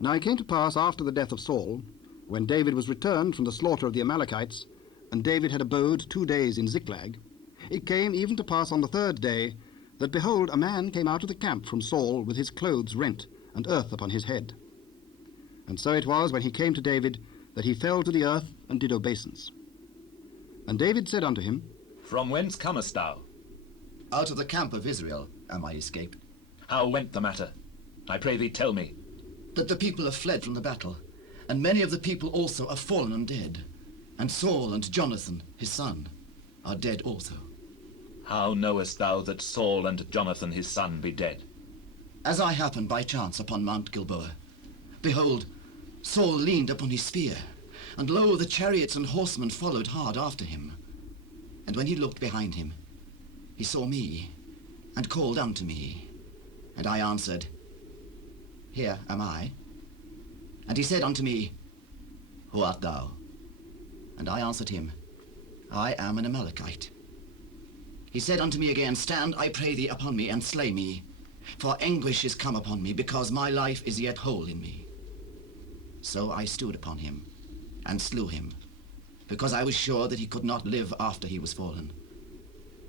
Now it came to pass after the death of Saul, when David was returned from the slaughter of the Amalekites, and David had abode 2 days in Ziklag, it came even to pass on the 3rd day, that behold, a man came out of the camp from Saul with his clothes rent, and earth upon his head. And so it was, when he came to David, that he fell to the earth and did obeisance. And David said unto him, From whence comest thou? Out of the camp of Israel am I escaped. How went the matter? I pray thee tell me. That the people have fled from the battle, and many of the people also are fallen and dead. And Saul and Jonathan, his son, are dead also. How knowest thou that Saul and Jonathan his son be dead? As I happened by chance upon Mount Gilboa, behold, Saul leaned upon his spear, and lo, the chariots and horsemen followed hard after him. And when he looked behind him, he saw me, and called unto me. And I answered, Here am I. And he said unto me, Who art thou? And I answered him, I am an Amalekite. He said unto me again, Stand, I pray thee, upon me, and slay me, for anguish is come upon me, because my life is yet whole in me. So I stood upon him, and slew him, because I was sure that he could not live after he was fallen.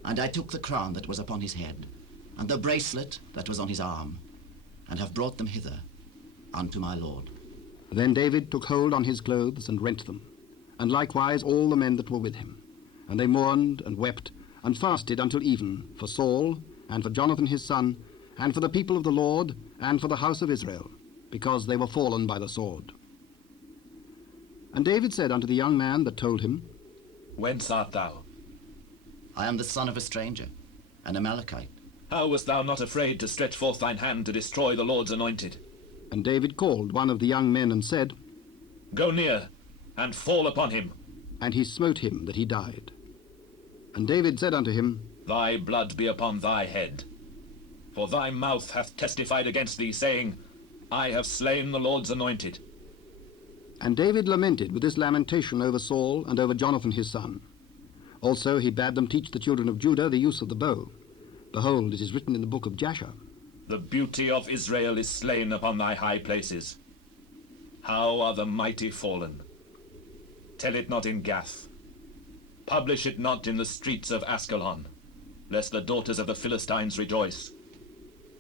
And I took the crown that was upon his head, and the bracelet that was on his arm, and have brought them hither unto my Lord. Then David took hold on his clothes and rent them, and likewise all the men that were with him. And they mourned and wept, and fasted until even, for Saul, and for Jonathan his son, and for the people of the Lord, and for the house of Israel, because they were fallen by the sword. And David said unto the young man that told him, Whence art thou? I am the son of a stranger, an Amalekite. How wast thou not afraid to stretch forth thine hand to destroy the Lord's anointed? And David called one of the young men and said, Go near, and fall upon him. And he smote him that he died. And David said unto him, Thy blood be upon thy head. For thy mouth hath testified against thee, saying, I have slain the Lord's anointed. And David lamented with this lamentation over Saul and over Jonathan his son. Also he bade them teach the children of Judah the use of the bow. Behold, it is written in the book of Jasher, The beauty of Israel is slain upon thy high places. How are the mighty fallen? Tell it not in Gath. Publish it not in the streets of Askelon, lest the daughters of the Philistines rejoice,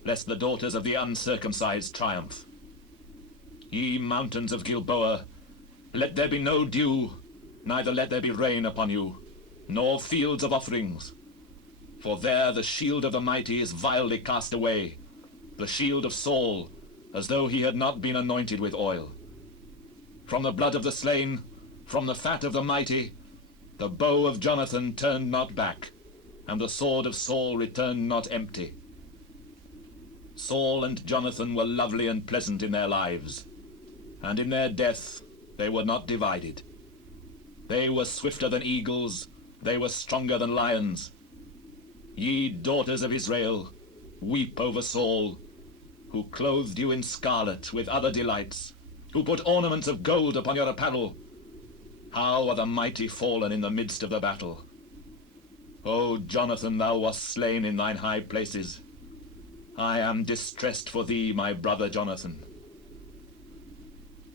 lest the daughters of the uncircumcised triumph. Ye mountains of Gilboa, let there be no dew, neither let there be rain upon you, nor fields of offerings. For there the shield of the mighty is vilely cast away, the shield of Saul, as though he had not been anointed with oil. From the blood of the slain, from the fat of the mighty, the bow of Jonathan turned not back, and the sword of Saul returned not empty. Saul and Jonathan were lovely and pleasant in their lives, and in their death they were not divided. They were swifter than eagles, they were stronger than lions. Ye daughters of Israel, weep over Saul, who clothed you in scarlet with other delights, who put ornaments of gold upon your apparel. How are the mighty fallen in the midst of the battle! O Jonathan, thou wast slain in thine high places. I am distressed for thee, my brother Jonathan.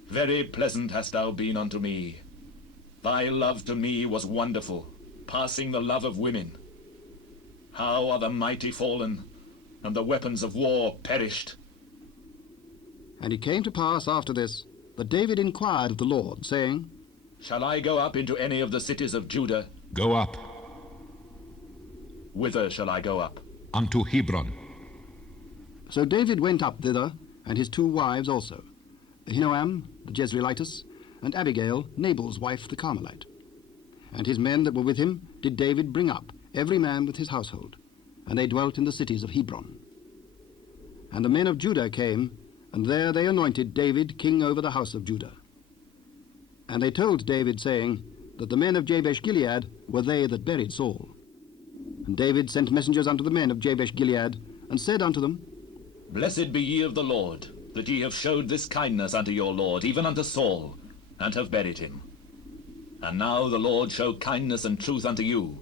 Very pleasant hast thou been unto me. Thy love to me was wonderful, passing the love of women. How are the mighty fallen, and the weapons of war perished! And it came to pass after this, that David inquired of the Lord, saying, Shall I go up into any of the cities of Judah? Go up Whither shall I go up? unto Hebron. So David went up thither, and his 2 wives also, Ahinoam the Jezreelitess, and Abigail, Nabal's wife the Carmelite. And his men that were with him did David bring up, every man with his household, and they dwelt in the cities of Hebron. And the men of Judah came, and there they anointed David king over the house of Judah. And they told David, saying, that the men of Jabesh-Gilead were they that buried Saul. And David sent messengers unto the men of Jabesh-Gilead, and said unto them, Blessed be ye of the Lord, that ye have showed this kindness unto your Lord, even unto Saul, and have buried him. And now the Lord show kindness and truth unto you,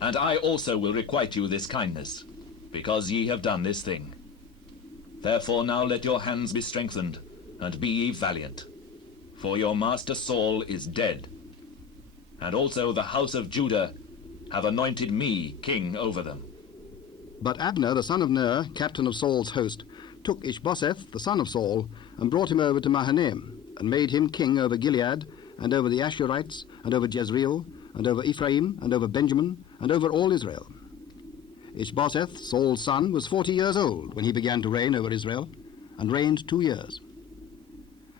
and I also will requite you this kindness, because ye have done this thing. Therefore now let your hands be strengthened, and be ye valiant, for your master Saul is dead, and also the house of Judah have anointed me king over them. But Abner, the son of Ner, captain of Saul's host, took Ishbosheth, the son of Saul, and brought him over to Mahanaim, and made him king over Gilead, and over the Ashurites, and over Jezreel, and over Ephraim, and over Benjamin, and over all Israel. Ishbosheth, Saul's son, was 40 years old when he began to reign over Israel, and reigned 2 years.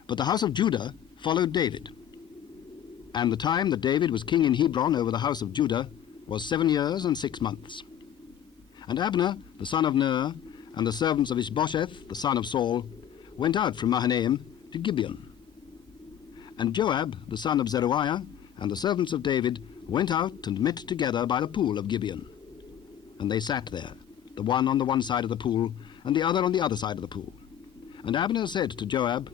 But the house of Judah followed David. And the time that David was king in Hebron over the house of Judah was 7 years and 6 months. And Abner, the son of Ner, and the servants of Ishbosheth, the son of Saul, went out from Mahanaim to Gibeon. And Joab, the son of Zeruiah, and the servants of David went out and met together by the pool of Gibeon. And they sat there, the one on the one side of the pool, and the other on the other side of the pool. And Abner said to Joab,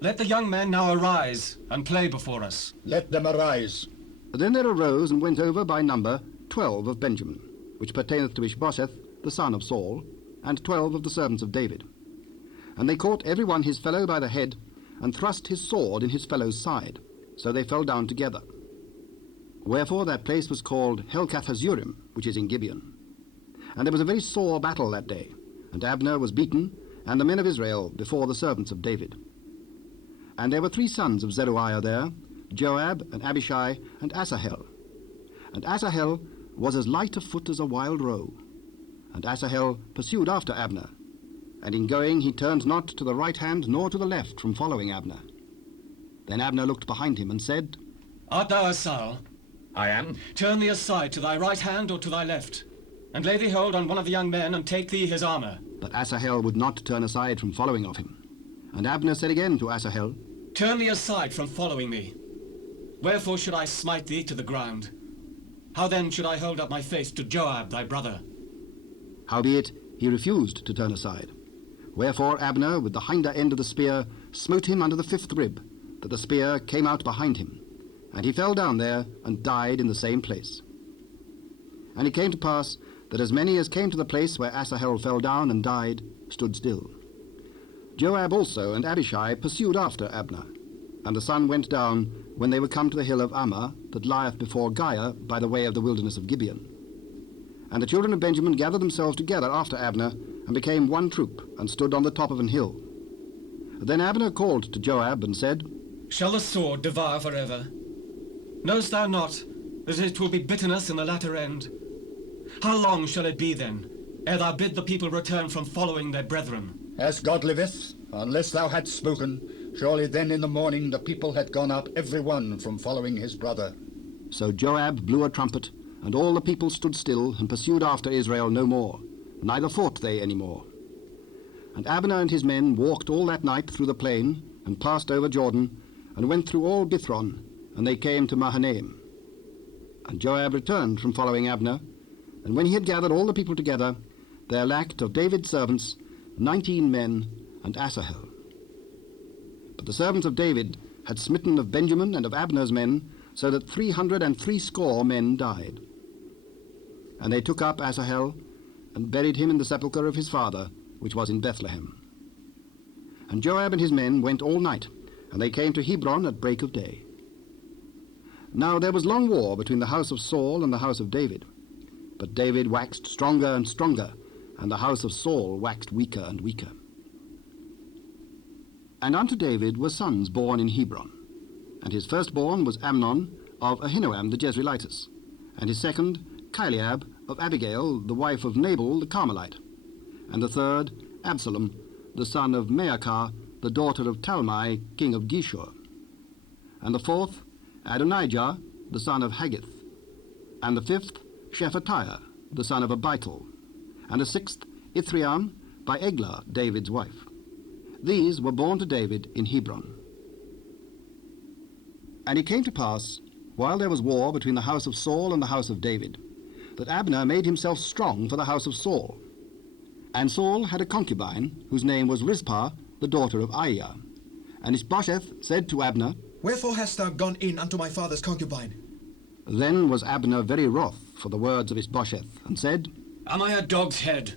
"Let the young men now arise and play before us." Let them arise. Then there arose and went over by number 12 of Benjamin, which pertaineth to Ishbosheth, the son of Saul, and 12 of the servants of David. And they caught every one his fellow by the head, and thrust his sword in his fellow's side, so they fell down together. Wherefore that place was called Helkath-Hazurim, which is in Gibeon. And there was a very sore battle that day, and Abner was beaten, and the men of Israel before the servants of David. And there were 3 sons of Zeruiah there, Joab, and Abishai, and Asahel. And Asahel was as light of foot as a wild roe. And Asahel pursued after Abner, and in going he turned not to the right hand nor to the left from following Abner. Then Abner looked behind him and said, "Art thou a Saul? I am. Turn thee aside to thy right hand or to thy left, and lay thee hold on one of the young men, and take thee his armor." But Asahel would not turn aside from following of him. And Abner said again to Asahel, "Turn thee aside from following me. Wherefore should I smite thee to the ground? How then should I hold up my face to Joab thy brother?" Howbeit he refused to turn aside. Wherefore Abner, with the hinder end of the spear, smote him under the 5th rib, that the spear came out behind him, and he fell down there and died in the same place. And it came to pass that as many as came to the place where Asahel fell down and died stood still. Joab also and Abishai pursued after Abner, and the sun went down when they were come to the hill of Ammah, that lieth before Giah by the way of the wilderness of Gibeon. And the children of Benjamin gathered themselves together after Abner, and became one troop, and stood on the top of an hill. Then Abner called to Joab and said, "Shall the sword devour forever? Knowest thou not that it will be bitterness in the latter end? How long shall it be then, ere thou bid the people return from following their brethren?" As God liveth, unless thou hadst spoken, surely then in the morning the people had gone up every one from following his brother. So Joab blew a trumpet, and all the people stood still, and pursued after Israel no more, neither fought they any more. And Abner and his men walked all that night through the plain, and passed over Jordan, and went through all Bithron, and they came to Mahanaim. And Joab returned from following Abner, and when he had gathered all the people together, there lacked of David's servants 19 men and Asahel. But the servants of David had smitten of Benjamin and of Abner's men, so that 360 men died. And they took up Asahel, and buried him in the sepulchre of his father, which was in Bethlehem. And Joab and his men went all night, and they came to Hebron at break of day. Now there was long war between the house of Saul and the house of David. But David waxed stronger and stronger, and the house of Saul waxed weaker and weaker. And unto David were sons born in Hebron. And his firstborn was Amnon of Ahinoam the Jezreelitess, and his second Chileab of Abigail, the wife of Nabal the Carmelite, and the third Absalom, the son of Maacah, the daughter of Talmai, king of Geshur, and the fourth Adonijah, the son of Haggith, and the fifth Shephatiah, the son of Abital, and the sixth Ithream by Eglah, David's wife. These were born to David in Hebron. And it came to pass, while there was war between the house of Saul and the house of David, that Abner made himself strong for the house of Saul. And Saul had a concubine, whose name was Rizpah, the daughter of Aiah. And Ishbosheth said to Abner, "Wherefore hast thou gone in unto my father's concubine?" Then was Abner very wroth for the words of Ishbosheth, and said, "Am I a dog's head,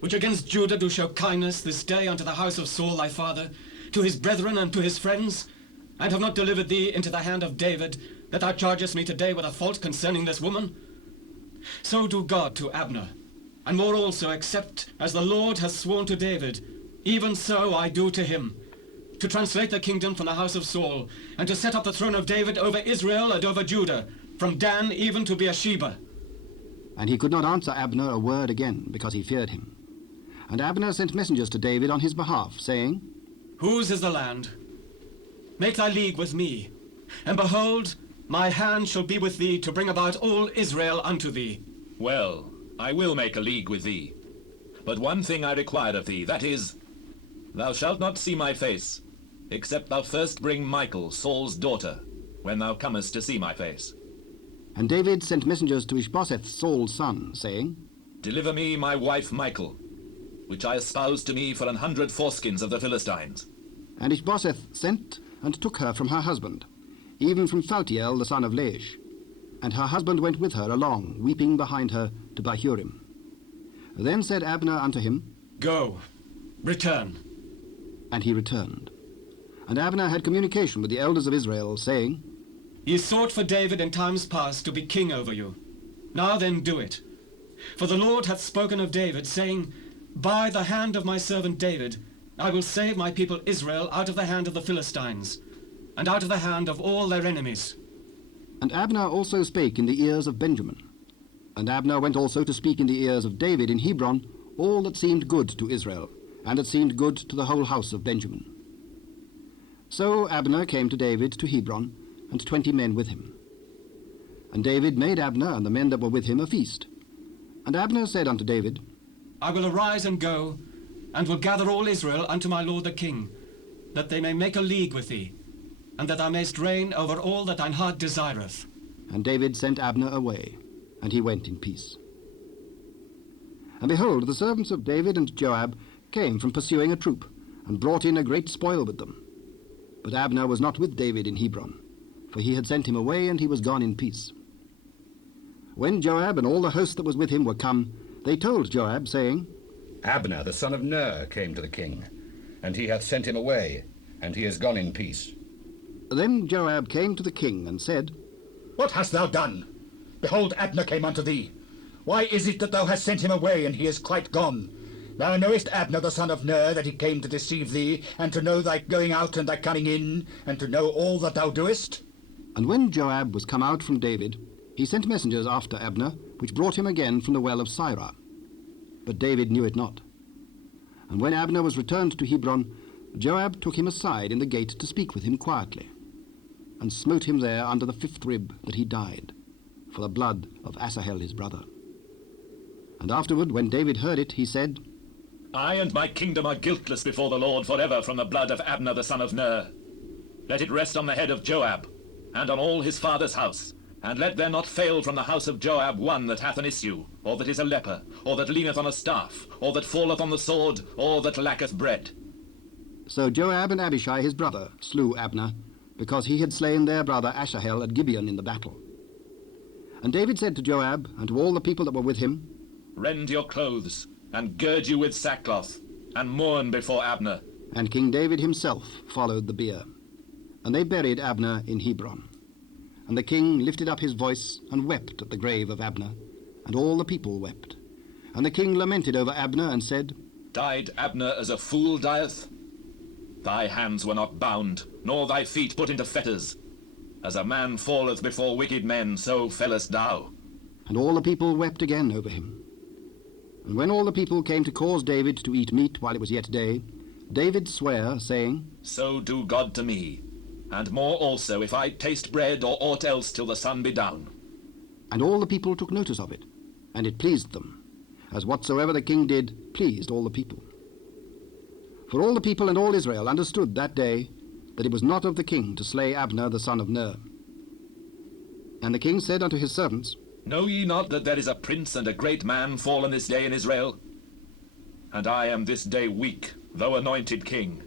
which against Judah do show kindness this day unto the house of Saul thy father, to his brethren and to his friends, and have not delivered thee into the hand of David, that thou chargest me today with a fault concerning this woman? So do God to Abner, and more also, except as the Lord has sworn to David, even so I do to him, to translate the kingdom from the house of Saul, and to set up the throne of David over Israel and over Judah, from Dan even to Beersheba. And he could not answer Abner a word again, because he feared him. And Abner sent messengers to David on his behalf, saying, Whose is the land? Make thy league with me, and behold, my hand shall be with thee to bring about all Israel unto thee. Well, I will make a league with thee. But one thing I require of thee, that is, thou shalt not see my face, except thou first bring Michal, Saul's daughter, when thou comest to see my face. And David sent messengers to Ishbosheth, Saul's son, saying, Deliver me my wife Michal, which I espoused to me for 100 foreskins of the Philistines. And Ishbosheth sent and took her from her husband, even from Phaltiel the son of Laish. And her husband went with her along, weeping behind her, to Bahurim. Then said Abner unto him, Go, return. And he returned. And Abner had communication with the elders of Israel, saying, Ye sought for David in times past to be king over you. Now then do it. For the Lord hath spoken of David, saying, By the hand of my servant David, I will save my people Israel out of the hand of the Philistines, and out of the hand of all their enemies. And Abner also spake in the ears of Benjamin. And Abner went also to speak in the ears of David in Hebron all that seemed good to Israel, and that seemed good to the whole house of Benjamin. So Abner came to David to Hebron, and 20 men with him. And David made Abner and the men that were with him a feast. And Abner said unto David, I will arise and go, and will gather all Israel unto my lord the king, that they may make a league with thee, and that thou mayst reign over all that thine heart desireth. And David sent Abner away, and he went in peace. And behold, the servants of David and Joab came from pursuing a troop, and brought in a great spoil with them. But Abner was not with David in Hebron, for he had sent him away, and he was gone in peace. When Joab and all the host that was with him were come, they told Joab, saying, Abner the son of Ner came to the king, and he hath sent him away, and he is gone in peace. Then Joab came to the king, and said, What hast thou done? Behold, Abner came unto thee. Why is it that thou hast sent him away, and he is quite gone? Thou knowest Abner the son of Ner, that he came to deceive thee, and to know thy going out and thy coming in, and to know all that thou doest? And when Joab was come out from David, he sent messengers after Abner, which brought him again from the well of Sirah. But David knew it not. And when Abner was returned to Hebron, Joab took him aside in the gate to speak with him quietly, and smote him there under the 5th rib, that he died, for the blood of Asahel his brother. And afterward, when David heard it, he said, I and my kingdom are guiltless before the Lord forever from the blood of Abner the son of Ner. Let it rest on the head of Joab, and on all his father's house, and let there not fail from the house of Joab one that hath an issue, or that is a leper, or that leaneth on a staff, or that falleth on the sword, or that lacketh bread. So Joab and Abishai his brother slew Abner, because he had slain their brother Asahel at Gibeon in the battle. And David said to Joab and to all the people that were with him, Rend your clothes, and gird you with sackcloth, and mourn before Abner. And King David himself followed the bier. And they buried Abner in Hebron. And the king lifted up his voice and wept at the grave of Abner, and all the people wept. And the king lamented over Abner and said, Died Abner as a fool dieth? Thy hands were not bound, nor thy feet put into fetters. As a man falleth before wicked men, so fellest thou. And all the people wept again over him. And when all the people came to cause David to eat meat while it was yet day, David sware, saying, So do God to me, and more also, if I taste bread or aught else till the sun be down. And all the people took notice of it, and it pleased them, as whatsoever the king did pleased all the people. For all the people and all Israel understood that day that it was not of the king to slay Abner the son of Ner. And the king said unto his servants, Know ye not that there is a prince and a great man fallen this day in Israel? And I am this day weak, though anointed king.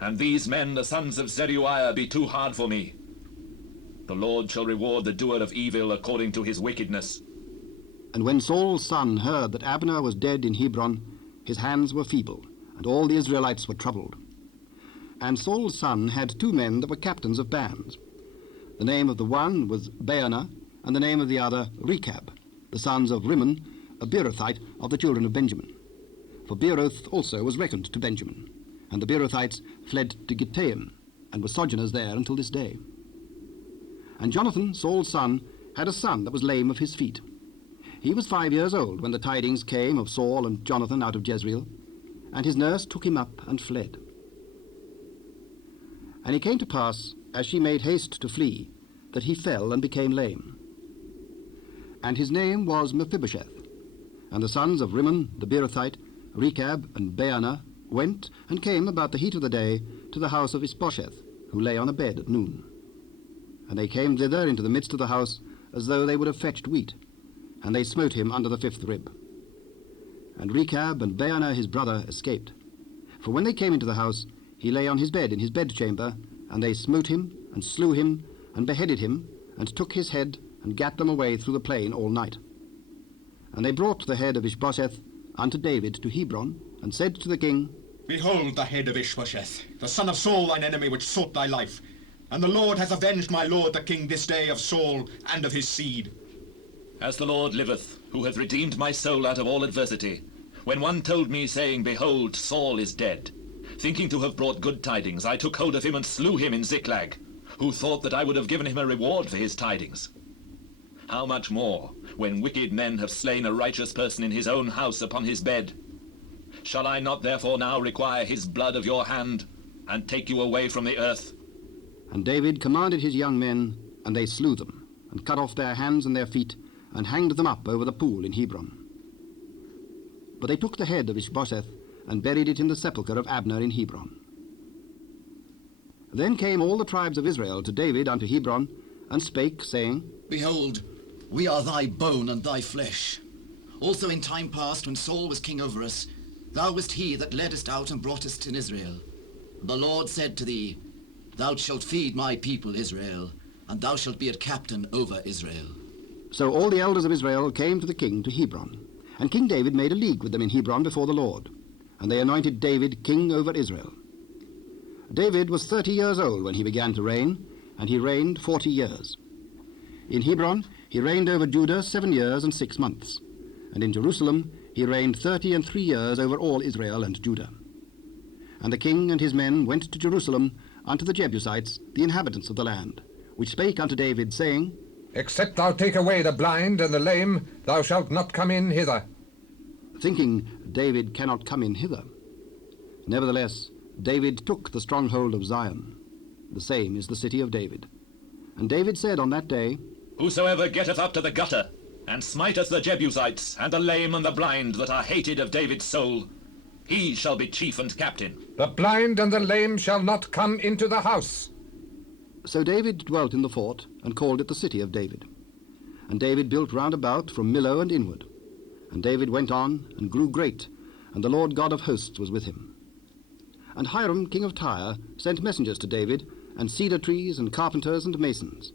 And these men, the sons of Zeruiah, be too hard for me. The Lord shall reward the doer of evil according to his wickedness. And when Saul's son heard that Abner was dead in Hebron, his hands were feeble, and all the Israelites were troubled. And Saul's son had 2 men that were captains of bands. The name of the one was Baanah, and the name of the other Rechab, the sons of Rimmon, a Beerothite of the children of Benjamin. For Beeroth also was reckoned to Benjamin, and the Beerothites fled to Gittaim, and were sojourners there until this day. And Jonathan, Saul's son, had a son that was lame of his feet. He was 5 years old when the tidings came of Saul and Jonathan out of Jezreel, and his nurse took him up and fled. And it came to pass, as she made haste to flee, that he fell and became lame. And his name was Mephibosheth. And the sons of Rimmon the Beerothite, Rechab and Baanah, went and came about the heat of the day to the house of Ishbosheth, who lay on a bed at noon. And they came thither into the midst of the house, as though they would have fetched wheat, and they smote him under the 5th rib. And Rechab and Baanah his brother escaped. For when they came into the house, he lay on his bed in his bedchamber, and they smote him, and slew him, and beheaded him, and took his head, and gat them away through the plain all night. And they brought the head of Ishbosheth unto David to Hebron, and said to the king, Behold the head of Ishbosheth, the son of Saul thine enemy, which sought thy life. And the Lord hath avenged my lord the king this day of Saul and of his seed. As the Lord liveth, who hath redeemed my soul out of all adversity, when one told me, saying, Behold, Saul is dead, thinking to have brought good tidings, I took hold of him and slew him in Ziklag, who thought that I would have given him a reward for his tidings. How much more, when wicked men have slain a righteous person in his own house upon his bed? Shall I not therefore now require his blood of your hand, and take you away from the earth? And David commanded his young men, and they slew them, and cut off their hands and their feet, and hanged them up over the pool in Hebron. But they took the head of Ishbosheth, and buried it in the sepulchre of Abner in Hebron. Then came all the tribes of Israel to David unto Hebron, and spake, saying, Behold, we are thy bone and thy flesh. Also in time past, when Saul was king over us, thou wast he that leddest out and broughtest in Israel. The Lord said to thee, Thou shalt feed my people Israel, and thou shalt be a captain over Israel. So all the elders of Israel came to the king to Hebron, and King David made a league with them in Hebron before the Lord, and they anointed David king over Israel. David was 30 years old when he began to reign, and he reigned 40 years. In Hebron he reigned over Judah 7 years and 6 months, and in Jerusalem he reigned 33 years over all Israel and Judah. And the king and his men went to Jerusalem unto the Jebusites, the inhabitants of the land, which spake unto David, saying, Except thou take away the blind and the lame, thou shalt not come in hither. Thinking, David cannot come in hither. Nevertheless, David took the stronghold of Zion. The same is the city of David. And David said on that day, Whosoever getteth up to the gutter, and smiteth the Jebusites, and the lame and the blind that are hated of David's soul, he shall be chief and captain. The blind and the lame shall not come into the house. So David dwelt in the fort, and called it the city of David. And David built round about from Millo and inward. And David went on, and grew great, and the Lord God of hosts was with him. And Hiram king of Tyre sent messengers to David, and cedar trees, and carpenters, and masons.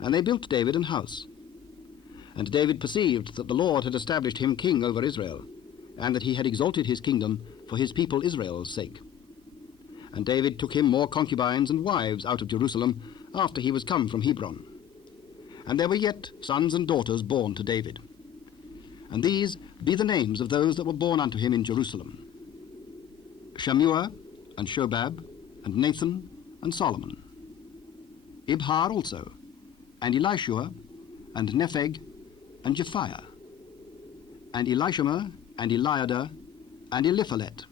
And they built David an house. And David perceived that the Lord had established him king over Israel, and that he had exalted his kingdom for his people Israel's sake. And David took him more concubines and wives out of Jerusalem after he was come from Hebron. And there were yet sons and daughters born to David. And these be the names of those that were born unto him in Jerusalem: Shammua, and Shobab, and Nathan, and Solomon. Ibhar also, and Elishua, and Nepheg, and Japhiah, and Elishama, and Eliada, and Eliphalet.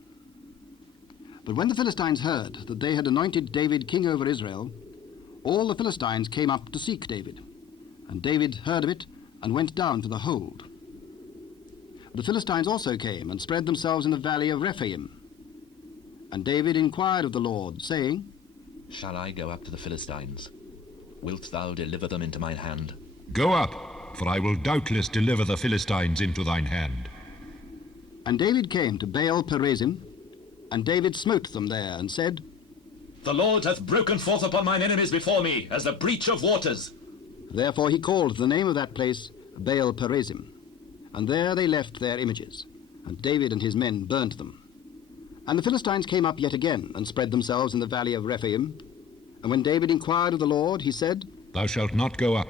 But when the Philistines heard that they had anointed David king over Israel, all the Philistines came up to seek David. And David heard of it, and went down to the hold. The Philistines also came, and spread themselves in the valley of Rephaim. And David inquired of the Lord, saying, Shall I go up to the Philistines? Wilt thou deliver them into mine hand? Go up, for I will doubtless deliver the Philistines into thine hand. And David came to Baal Perazim, and David smote them there, and said, The Lord hath broken forth upon mine enemies before me, as the breach of waters. Therefore he called the name of that place Baal Perazim. And there they left their images, and David and his men burnt them. And the Philistines came up yet again, and spread themselves in the valley of Rephaim. And when David inquired of the Lord, he said, Thou shalt not go up,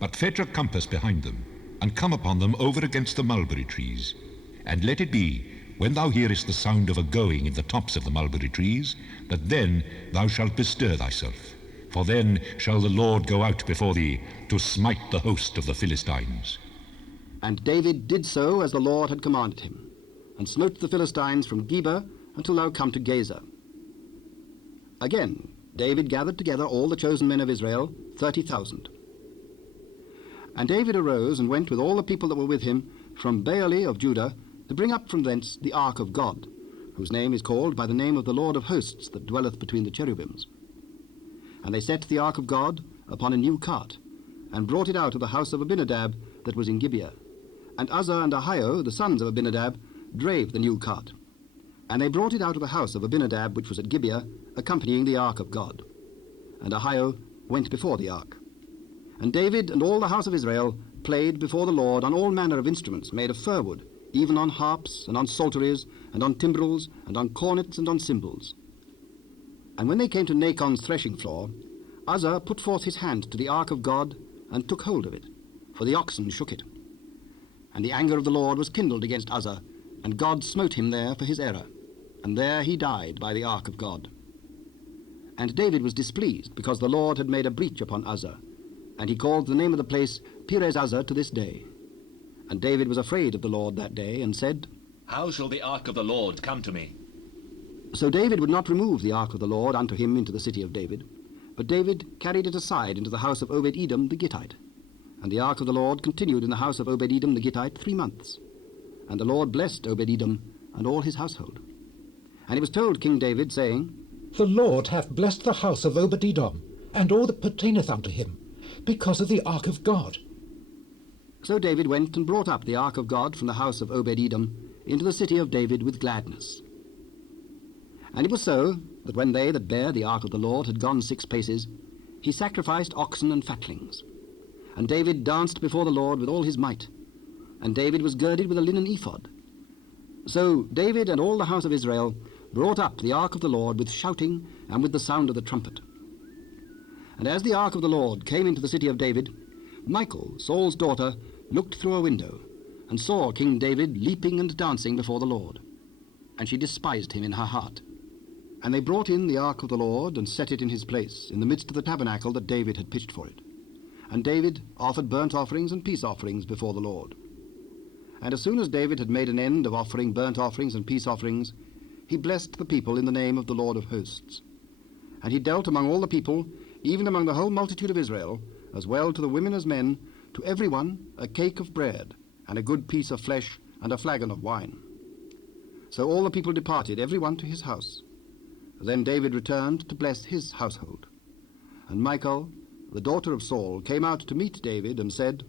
but fetch a compass behind them, and come upon them over against the mulberry trees. And let it be, when thou hearest the sound of a going in the tops of the mulberry trees, that then thou shalt bestir thyself. For then shall the Lord go out before thee to smite the host of the Philistines. And David did so as the Lord had commanded him, and smote the Philistines from Geba until thou come to Gaza. Again David gathered together all the chosen men of Israel, 30,000. And David arose and went with all the people that were with him from Baale of Judah to bring up from thence the ark of God, whose name is called by the name of the Lord of hosts that dwelleth between the cherubims. And they set the ark of God upon a new cart, and brought it out of the house of Abinadab that was in Gibeah. And Uzzah and Ahio, the sons of Abinadab, drave the new cart. And they brought it out of the house of Abinadab which was at Gibeah, accompanying the ark of God. And Ahio went before the ark. And David and all the house of Israel played before the Lord on all manner of instruments made of fir wood, even on harps, and on psalteries, and on timbrels, and on cornets, and on cymbals. And when they came to Nachon's threshing floor, Uzzah put forth his hand to the ark of God, and took hold of it, for the oxen shook it. And the anger of the Lord was kindled against Uzzah, and God smote him there for his error, and there he died by the ark of God. And David was displeased, because the Lord had made a breach upon Uzzah, and he called the name of the place Perez Uzzah to this day. And David was afraid of the Lord that day, and said, How shall the ark of the Lord come to me? So David would not remove the ark of the Lord unto him into the city of David, but David carried it aside into the house of Obed-Edom the Gittite. And the ark of the Lord continued in the house of Obed-Edom the Gittite 3 months. And the Lord blessed Obed-Edom and all his household. And it was told King David, saying, The Lord hath blessed the house of Obed-Edom, and all that pertaineth unto him, because of the ark of God. So David went and brought up the ark of God from the house of Obed-Edom into the city of David with gladness. And it was so, that when they that bare the ark of the Lord had gone 6 paces, he sacrificed oxen and fatlings. And David danced before the Lord with all his might. And David was girded with a linen ephod. So David and all the house of Israel brought up the ark of the Lord with shouting and with the sound of the trumpet. And as the ark of the Lord came into the city of David, Michal, Saul's daughter, looked through a window, and saw King David leaping and dancing before the Lord. And she despised him in her heart. And they brought in the ark of the Lord, and set it in his place, in the midst of the tabernacle that David had pitched for it. And David offered burnt offerings and peace offerings before the Lord. And as soon as David had made an end of offering burnt offerings and peace offerings, he blessed the people in the name of the Lord of hosts. And he dealt among all the people, even among the whole multitude of Israel, as well to the women as men, to every one a cake of bread, and a good piece of flesh, and a flagon of wine. So all the people departed, every one to his house. Then David returned to bless his household. And Michal, the daughter of Saul, came out to meet David, and said,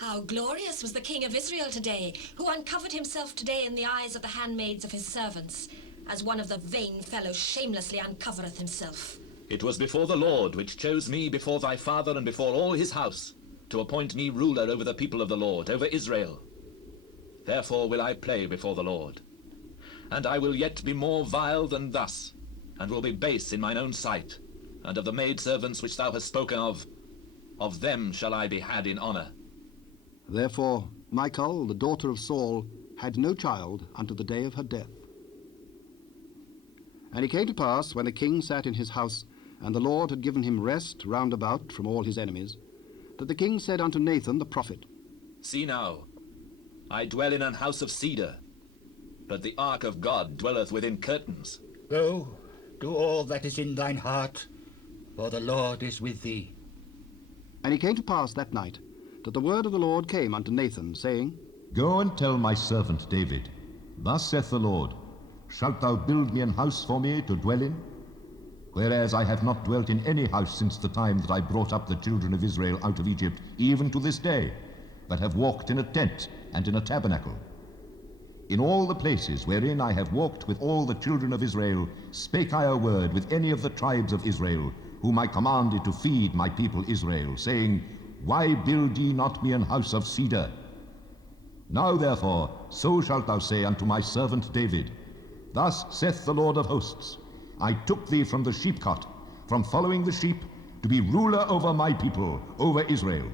How glorious was the king of Israel today, who uncovered himself today in the eyes of the handmaids of his servants, as one of the vain fellows shamelessly uncovereth himself. It was before the Lord which chose me before thy father and before all his house, to appoint me ruler over the people of the Lord, over Israel. Therefore will I play before the Lord. And I will yet be more vile than thus, and will be base in mine own sight, and of the maidservants which thou hast spoken of them shall I be had in honour. Therefore Michal, the daughter of Saul, had no child unto the day of her death. And it came to pass, when the king sat in his house, and the Lord had given him rest round about from all his enemies, that the king said unto Nathan the prophet, See now, I dwell in an house of cedar, but the ark of God dwelleth within curtains. Go, do all that is in thine heart, for the Lord is with thee. And it came to pass that night, that the word of the Lord came unto Nathan, saying, Go and tell my servant David, Thus saith the Lord, Shalt thou build me an house for me to dwell in? Whereas I have not dwelt in any house since the time that I brought up the children of Israel out of Egypt, even to this day, but have walked in a tent and in a tabernacle. In all the places wherein I have walked with all the children of Israel, spake I a word with any of the tribes of Israel, whom I commanded to feed my people Israel, saying, Why build ye not me an house of cedar? Now therefore, so shalt thou say unto my servant David, Thus saith the Lord of hosts, I took thee from the sheepcot, from following the sheep, to be ruler over my people, over Israel.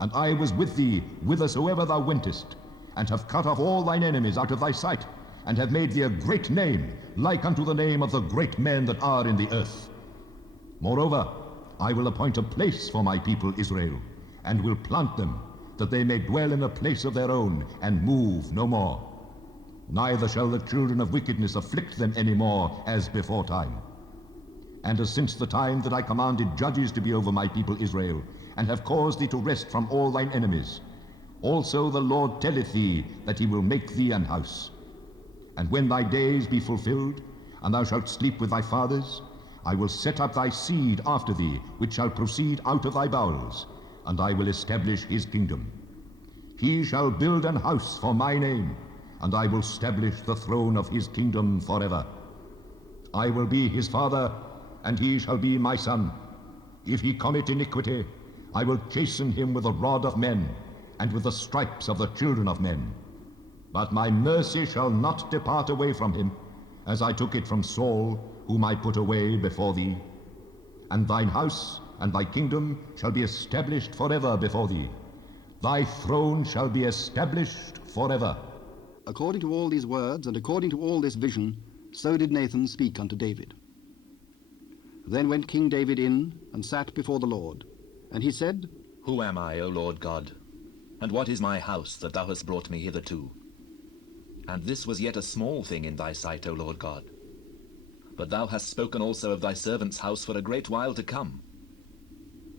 And I was with thee whithersoever thou wentest, and have cut off all thine enemies out of thy sight, and have made thee a great name, like unto the name of the great men that are in the earth. Moreover, I will appoint a place for my people Israel, and will plant them, that they may dwell in a place of their own, and move no more. Neither shall the children of wickedness afflict them any more, as before time. And as since the time that I commanded judges to be over my people Israel, and have caused thee to rest from all thine enemies, also the Lord telleth thee that he will make thee an house. And when thy days be fulfilled, and thou shalt sleep with thy fathers, I will set up thy seed after thee, which shall proceed out of thy bowels, and I will establish his kingdom. He shall build an house for my name, and I will establish the throne of his kingdom forever. I will be his father, and he shall be my son. If he commit iniquity, I will chasten him with the rod of men, and with the stripes of the children of men. But my mercy shall not depart away from him, as I took it from Saul, whom I put away before thee. And thine house and thy kingdom shall be established forever before thee. Thy throne shall be established forever. According to all these words, and according to all this vision, so did Nathan speak unto David. Then went King David in, and sat before the Lord. And he said, Who am I, O Lord God? And what is my house that thou hast brought me hitherto? And this was yet a small thing in thy sight, O Lord God. But thou hast spoken also of thy servant's house for a great while to come.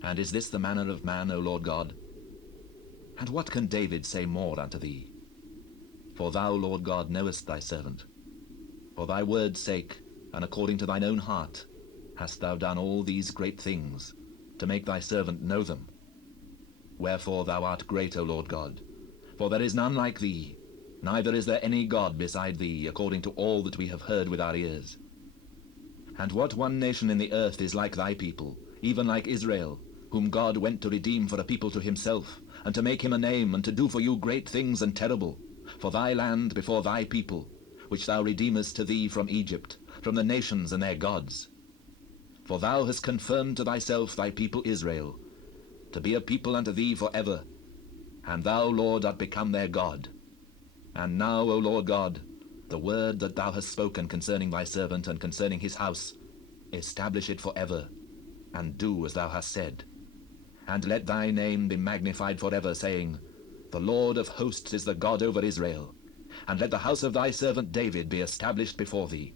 And is this the manner of man, O Lord God? And what can David say more unto thee? For thou, Lord God, knowest thy servant. For thy word's sake, and according to thine own heart, hast thou done all these great things, to make thy servant know them. Wherefore thou art great, O Lord God, for there is none like thee, neither is there any God beside thee, according to all that we have heard with our ears. And what one nation in the earth is like thy people, even like Israel, whom God went to redeem for a people to himself, and to make him a name, and to do for you great things and terrible, for thy land before thy people, which thou redeemest to thee from Egypt, from the nations and their gods. For thou hast confirmed to thyself thy people Israel, to be a people unto thee forever, and thou, Lord, art become their God. And now, O Lord God, the word that thou hast spoken concerning thy servant and concerning his house, establish it forever, and do as thou hast said. And let thy name be magnified forever, saying, The Lord of hosts is the God over Israel. And let the house of thy servant David be established before thee.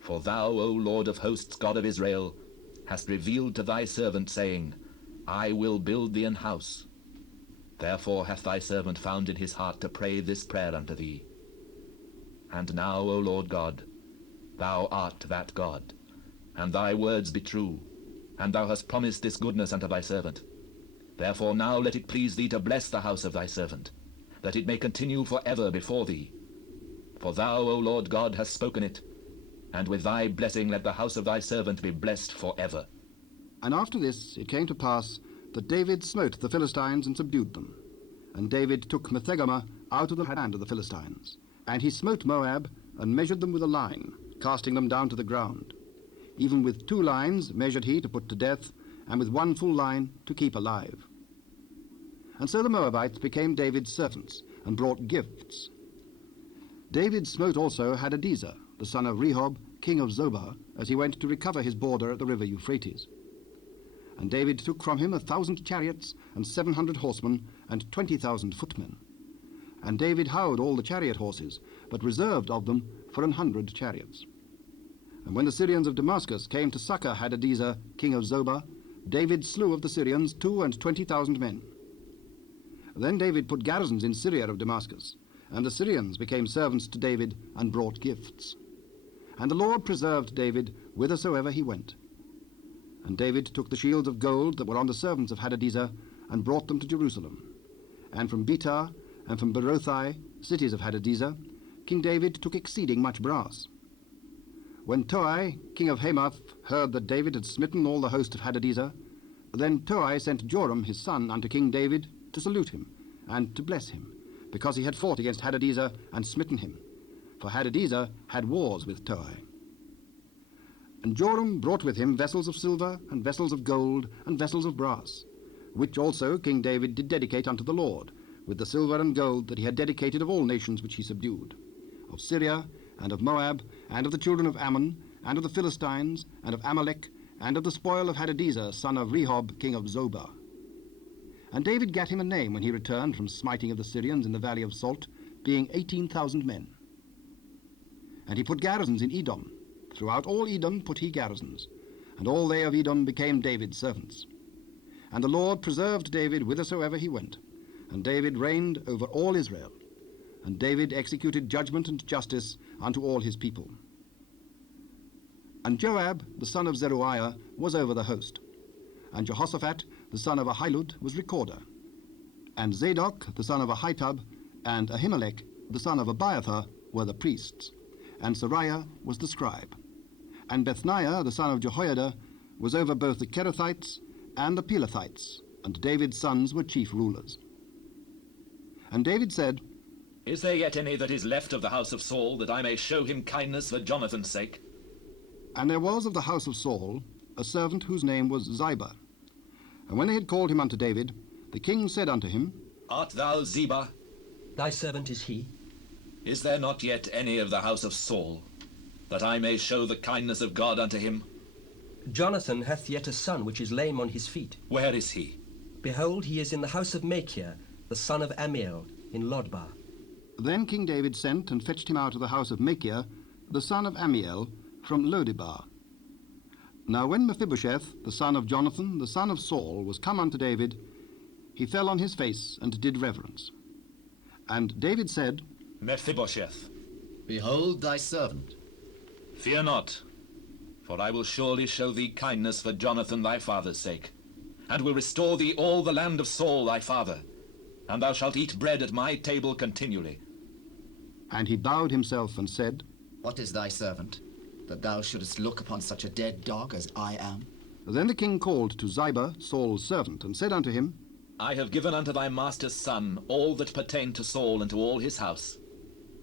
For thou, O Lord of hosts, God of Israel, hast revealed to thy servant, saying, I will build thee an house. Therefore hath thy servant found in his heart to pray this prayer unto thee. And now, O Lord God, thou art that God, and thy words be true, and thou hast promised this goodness unto thy servant. Therefore now let it please thee to bless the house of thy servant, that it may continue forever before thee. For thou, O Lord God, hast spoken it, and with thy blessing let the house of thy servant be blessed forever. And after this it came to pass that David smote the Philistines and subdued them. And David took Methegama out of the hand of the Philistines. And he smote Moab, and measured them with a line, casting them down to the ground. Even with 2 lines measured he to put to death, and with 1 full line to keep alive. And so the Moabites became David's servants, and brought gifts. David smote also Hadadezer, the son of Rehob, king of Zobah, as he went to recover his border at the river Euphrates. And David took from him 1,000 chariots, and 700 horsemen, and 20,000 footmen. And David howed all the chariot horses, but reserved of them for 100 chariots. And when the Syrians of Damascus came to succor Hadadezer, king of Zobah, David slew of the Syrians 22,000 men. Then David put garrisons in Syria of Damascus, and the Syrians became servants to David and brought gifts. And the Lord preserved David whithersoever he went. And David took the shields of gold that were on the servants of Hadadezer, and brought them to Jerusalem. And from Betah and from Berothai, cities of Hadadezer, King David took exceeding much brass. When Toi, king of Hamath, heard that David had smitten all the host of Hadadezer, then Toi sent Joram his son unto King David to salute him, and to bless him, because he had fought against Hadadezer and smitten him. for Hadadezer had wars with Tothe. And Joram brought with him vessels of silver, and vessels of gold, and vessels of brass, which also King David did dedicate unto the Lord, with the silver and gold that he had dedicated of all nations which he subdued, of Syria, and of Moab, and of the children of Ammon, and of the Philistines, and of Amalek, and of the spoil of Hadadezer, son of Rehob, king of Zobah. And David gat him a name when he returned from smiting of the Syrians in the valley of Salt, being 18,000 men. And he put garrisons in Edom. Throughout all Edom put he garrisons, and all they of Edom became David's servants. And the Lord preserved David whithersoever he went, and David reigned over all Israel. And David executed judgment and justice unto all his people. And Joab, the son of Zeruiah, was over the host. And Jehoshaphat, the son of Ahilud, was recorder. And Zadok, the son of Ahitub, and Ahimelech, the son of Abiathar, were the priests. And Sariah was the scribe. And Bethniah, the son of Jehoiada, was over both the Kerethites and the Pelethites, and David's sons were chief rulers. And David said, Is there yet any that is left of the house of Saul, that I may show him kindness for Jonathan's sake? And there was of the house of Saul a servant whose name was Ziba. And when they had called him unto David, the king said unto him, Art thou Ziba? Thy servant is he. Is there not yet any of the house of Saul, that I may show the kindness of God unto him? Jonathan hath yet a son which is lame on his feet. Where is he? Behold, he is in the house of Machir, the son of Amiel, in Lodbar. Then King David sent and fetched him out of the house of Machir, the son of Amiel, from Lodibar. Now when Mephibosheth, the son of Jonathan, the son of Saul, was come unto David, he fell on his face and did reverence. And David said, Mephibosheth, Behold thy servant. fear not, for I will surely show thee kindness for Jonathan thy father's sake, and will restore thee all the land of Saul thy father, and thou shalt eat bread at my table continually. And he bowed himself and said, What is thy servant, that thou shouldest look upon such a dead dog as I am? Then the king called to Ziba, Saul's servant, and said unto him, I have given unto thy master's son all that pertained to Saul and to all his house.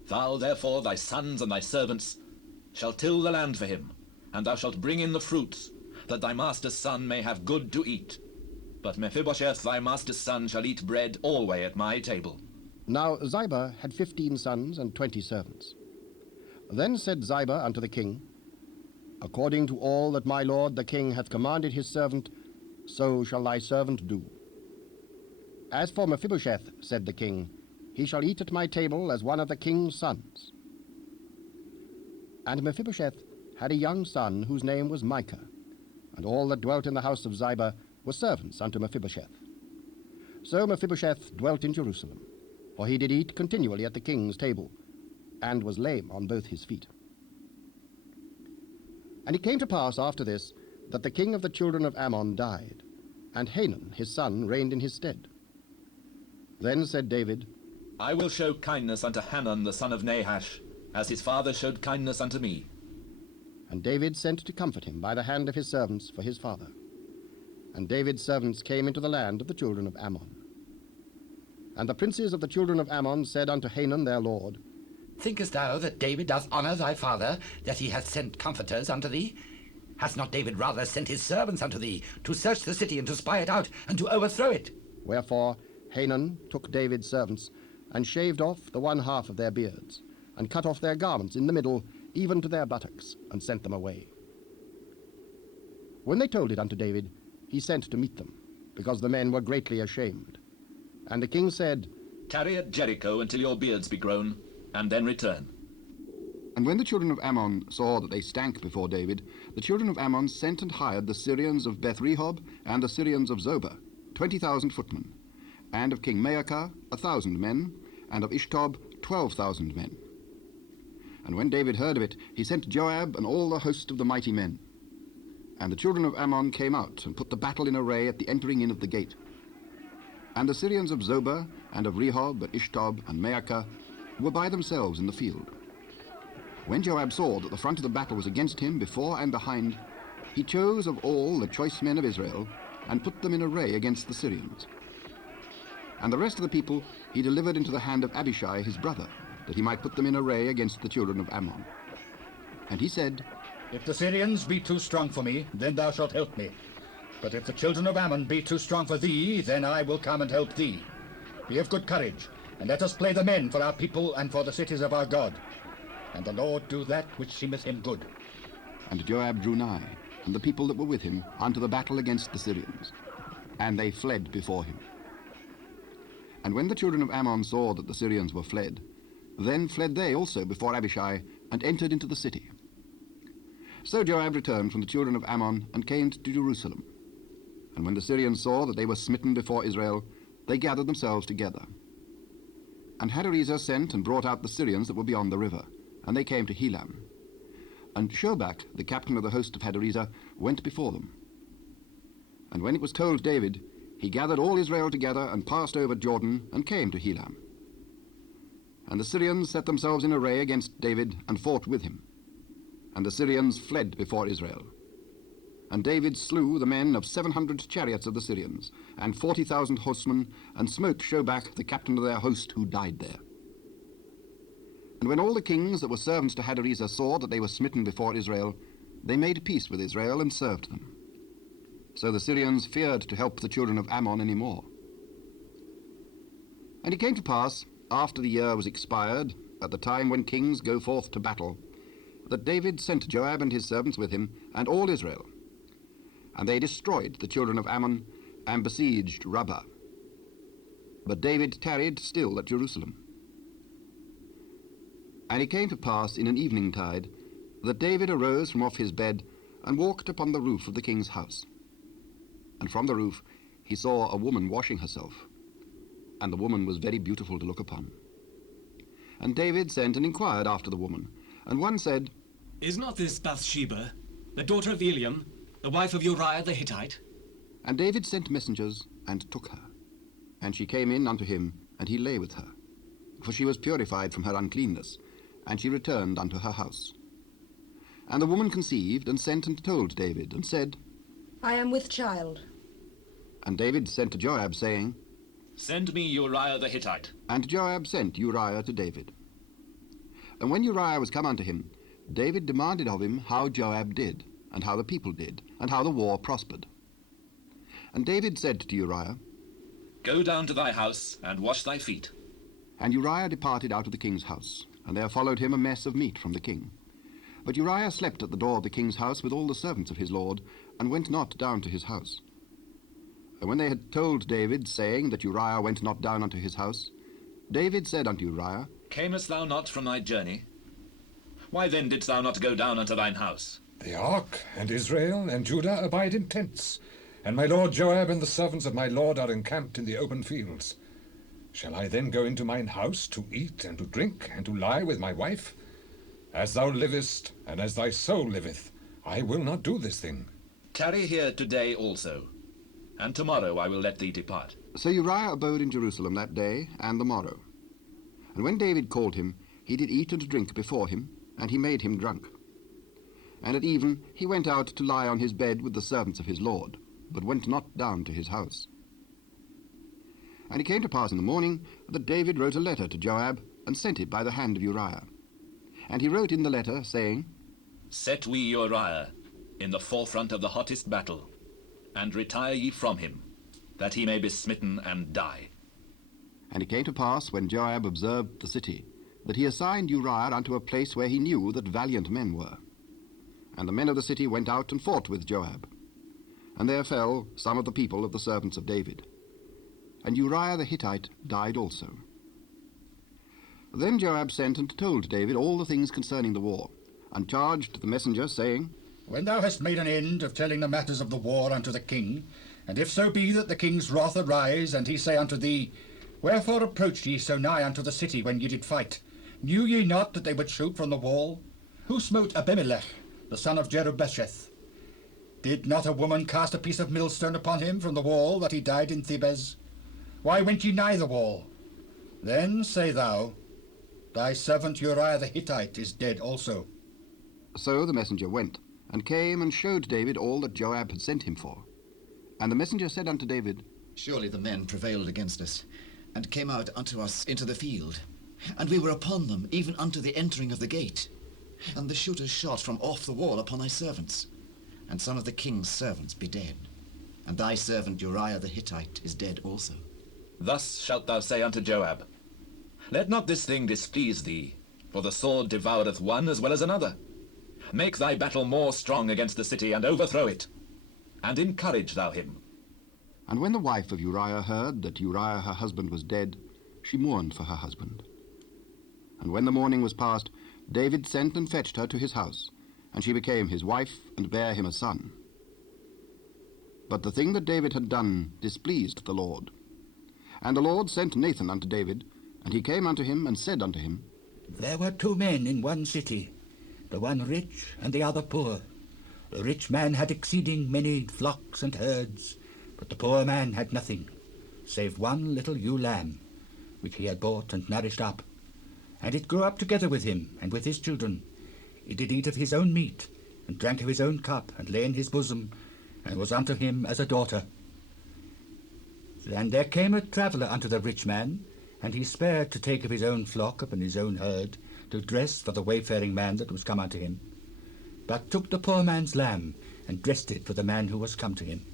Thou therefore, thy sons and thy servants, shalt till the land for him, and thou shalt bring in the fruits, that thy master's son may have good to eat. But Mephibosheth thy master's son shall eat bread alway at my table. Now Ziba had 15 sons and 20 servants. Then said Ziba unto the king, According to all that my lord the king hath commanded his servant, so shall thy servant do. As for Mephibosheth, said the king, he shall eat at my table as one of the king's sons. And Mephibosheth had a young son whose name was Micah, and all that dwelt in the house of Ziba were servants unto Mephibosheth. So Mephibosheth dwelt in Jerusalem, for he did eat continually at the king's table, and was lame on both his feet. And it came to pass after this, that the king of the children of Ammon died, and Hanun his son reigned in his stead. Then said David, I will show kindness unto Hanun the son of Nahash, as his father showed kindness unto me. And David sent to comfort him by the hand of his servants for his father. And David's servants came into the land of the children of Ammon. And the princes of the children of Ammon said unto Hanun their lord, Thinkest thou that David doth honour thy father, that he hath sent comforters unto thee? Hath not David rather sent his servants unto thee, to search the city and to spy it out, and to overthrow it? Wherefore Hanun took David's servants, and shaved off the one half of their beards, and cut off their garments in the middle, even to their buttocks, and sent them away. When they told it unto David, he sent to meet them, because the men were greatly ashamed. And the king said, Tarry at Jericho until your beards be grown, and then return. And when the children of Ammon saw that they stank before David, the children of Ammon sent and hired the Syrians of Beth-rehob and the Syrians of Zobah, 20,000 footmen, and of King Maacah 1,000 men, and of Ishtob 12,000 men. And when David heard of it, he sent Joab and all the host of the mighty men. And the children of Ammon came out and put the battle in array at the entering in of the gate. And the Syrians of Zobah and of Rehob and Ishtob and Maacah were by themselves in the field. When Joab saw that the front of the battle was against him before and behind, he chose of all the choice men of Israel and put them in array against the Syrians. And the rest of the people he delivered into the hand of Abishai his brother, that he might put them in array against the children of Ammon. And he said, If the Syrians be too strong for me, then thou shalt help me. But if the children of Ammon be too strong for thee, then I will come and help thee. Be of good courage, and let us play the men for our people and for the cities of our God. And the Lord do that which seemeth him good. And Joab drew nigh, and the people that were with him, unto the battle against the Syrians. And they fled before him. And when the children of Ammon saw that the Syrians were fled, then fled they also before Abishai, and entered into the city. So Joab returned from the children of Ammon, and came to Jerusalem. And when the Syrians saw that they were smitten before Israel, they gathered themselves together. And Hadarezer sent and brought out the Syrians that were beyond the river, and they came to Helam. And Shobach, the captain of the host of Hadarezer, went before them. And when it was told David, he gathered all Israel together, and passed over Jordan, and came to Helam. And the Syrians set themselves in array against David, and fought with him. And the Syrians fled before Israel. And David slew the men of 700 chariots of the Syrians, and 40,000 horsemen, and smote Shobach, the captain of their host, who died there. And when all the kings that were servants to Hadarezer saw that they were smitten before Israel, they made peace with Israel, and served them. So the Syrians feared to help the children of Ammon any more. And it came to pass, after the year was expired, at the time when kings go forth to battle, that David sent Joab and his servants with him, and all Israel. And they destroyed the children of Ammon, and besieged Rabbah. But David tarried still at Jerusalem. And it came to pass in an evening tide, that David arose from off his bed, and walked upon the roof of the king's house. And from the roof he saw a woman washing herself, and the woman was very beautiful to look upon. And David sent and inquired after the woman, and one said, Is not this Bathsheba, the daughter of Eliam, the wife of Uriah the Hittite? And David sent messengers, and took her. And she came in unto him, and he lay with her. For she was purified from her uncleanness, and she returned unto her house. And the woman conceived, and sent and told David, and said, I am with child. And David sent to Joab, saying, Send me Uriah the Hittite. And Joab sent Uriah to David. And when Uriah was come unto him, David demanded of him how Joab did, and how the people did, and how the war prospered. And David said to Uriah, Go down to thy house, and wash thy feet. And Uriah departed out of the king's house, and there followed him a mess of meat from the king. But Uriah slept at the door of the king's house with all the servants of his lord, and went not down to his house. And when they had told David, saying that Uriah went not down unto his house, David said unto Uriah, Camest thou not from thy journey? Why then didst thou not go down unto thine house? The ark and Israel and Judah abide in tents, and my lord Joab and the servants of my lord are encamped in the open fields. Shall I then go into mine house to eat and to drink and to lie with my wife? As thou livest, and as thy soul liveth, I will not do this thing. Tarry here today also, and tomorrow I will let thee depart. So Uriah abode in Jerusalem that day and the morrow. And when David called him, he did eat and drink before him, and he made him drunk. And at even he went out to lie on his bed with the servants of his lord, but went not down to his house. And it came to pass in the morning that David wrote a letter to Joab, and sent it by the hand of Uriah. And he wrote in the letter, saying, Set we Uriah in the forefront of the hottest battle, and retire ye from him, that he may be smitten and die. And it came to pass, when Joab observed the city, that he assigned Uriah unto a place where he knew that valiant men were. And the men of the city went out and fought with Joab. And there fell some of the people of the servants of David. And Uriah the Hittite died also. Then Joab sent and told David all the things concerning the war, and charged the messenger, saying, When thou hast made an end of telling the matters of the war unto the king, and if so be that the king's wrath arise, and he say unto thee, Wherefore approached ye so nigh unto the city when ye did fight? Knew ye not that they would shoot from the wall? Who smote Abimelech, the son of Jerubbesheth? Did not a woman cast a piece of millstone upon him from the wall, that he died in Thebez? Why went ye nigh the wall? Then say thou, Thy servant Uriah the Hittite is dead also. So the messenger went, and came and showed David all that Joab had sent him for. And the messenger said unto David, Surely the men prevailed against us, and came out unto us into the field. And we were upon them, even unto the entering of the gate. And the shooters shot from off the wall upon thy servants. And some of the king's servants be dead. And thy servant Uriah the Hittite is dead also. Thus shalt thou say unto Joab, Let not this thing displease thee, for the sword devoureth one as well as another. Make thy battle more strong against the city, and overthrow it, and encourage thou him. And when the wife of Uriah heard that Uriah her husband was dead, she mourned for her husband. And when the mourning was past, David sent and fetched her to his house, and she became his wife, and bare him a son. But the thing that David had done displeased the Lord. And the Lord sent Nathan unto David, and he came unto him, and said unto him, There were two men in one city, the one rich and the other poor. The rich man had exceeding many flocks and herds, but the poor man had nothing, save one little ewe lamb, which he had bought and nourished up. And it grew up together with him and with his children. It did eat of his own meat, and drank of his own cup, and lay in his bosom, and was unto him as a daughter. Then there came a traveller unto the rich man, and he spared to take of his own flock upon his own herd, to dress for the wayfaring man that was come unto him, but took the poor man's lamb, and dressed it for the man who was come to him.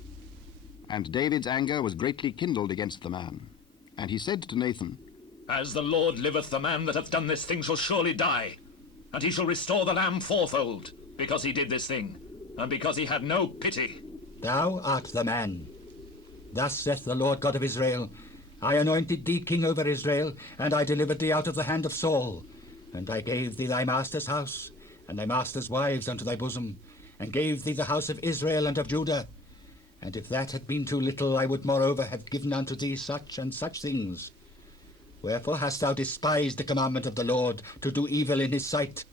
And David's anger was greatly kindled against the man. And he said to Nathan, As the Lord liveth, the man that hath done this thing shall surely die, and he shall restore the lamb fourfold, because he did this thing, and because he had no pity. Thou art the man. Thus saith the Lord God of Israel, I anointed thee king over Israel, and I delivered thee out of the hand of Saul. And I gave thee thy master's house, and thy master's wives unto thy bosom, and gave thee the house of Israel and of Judah. And if that had been too little, I would moreover have given unto thee such and such things. Wherefore hast thou despised the commandment of the Lord, to do evil in his sight?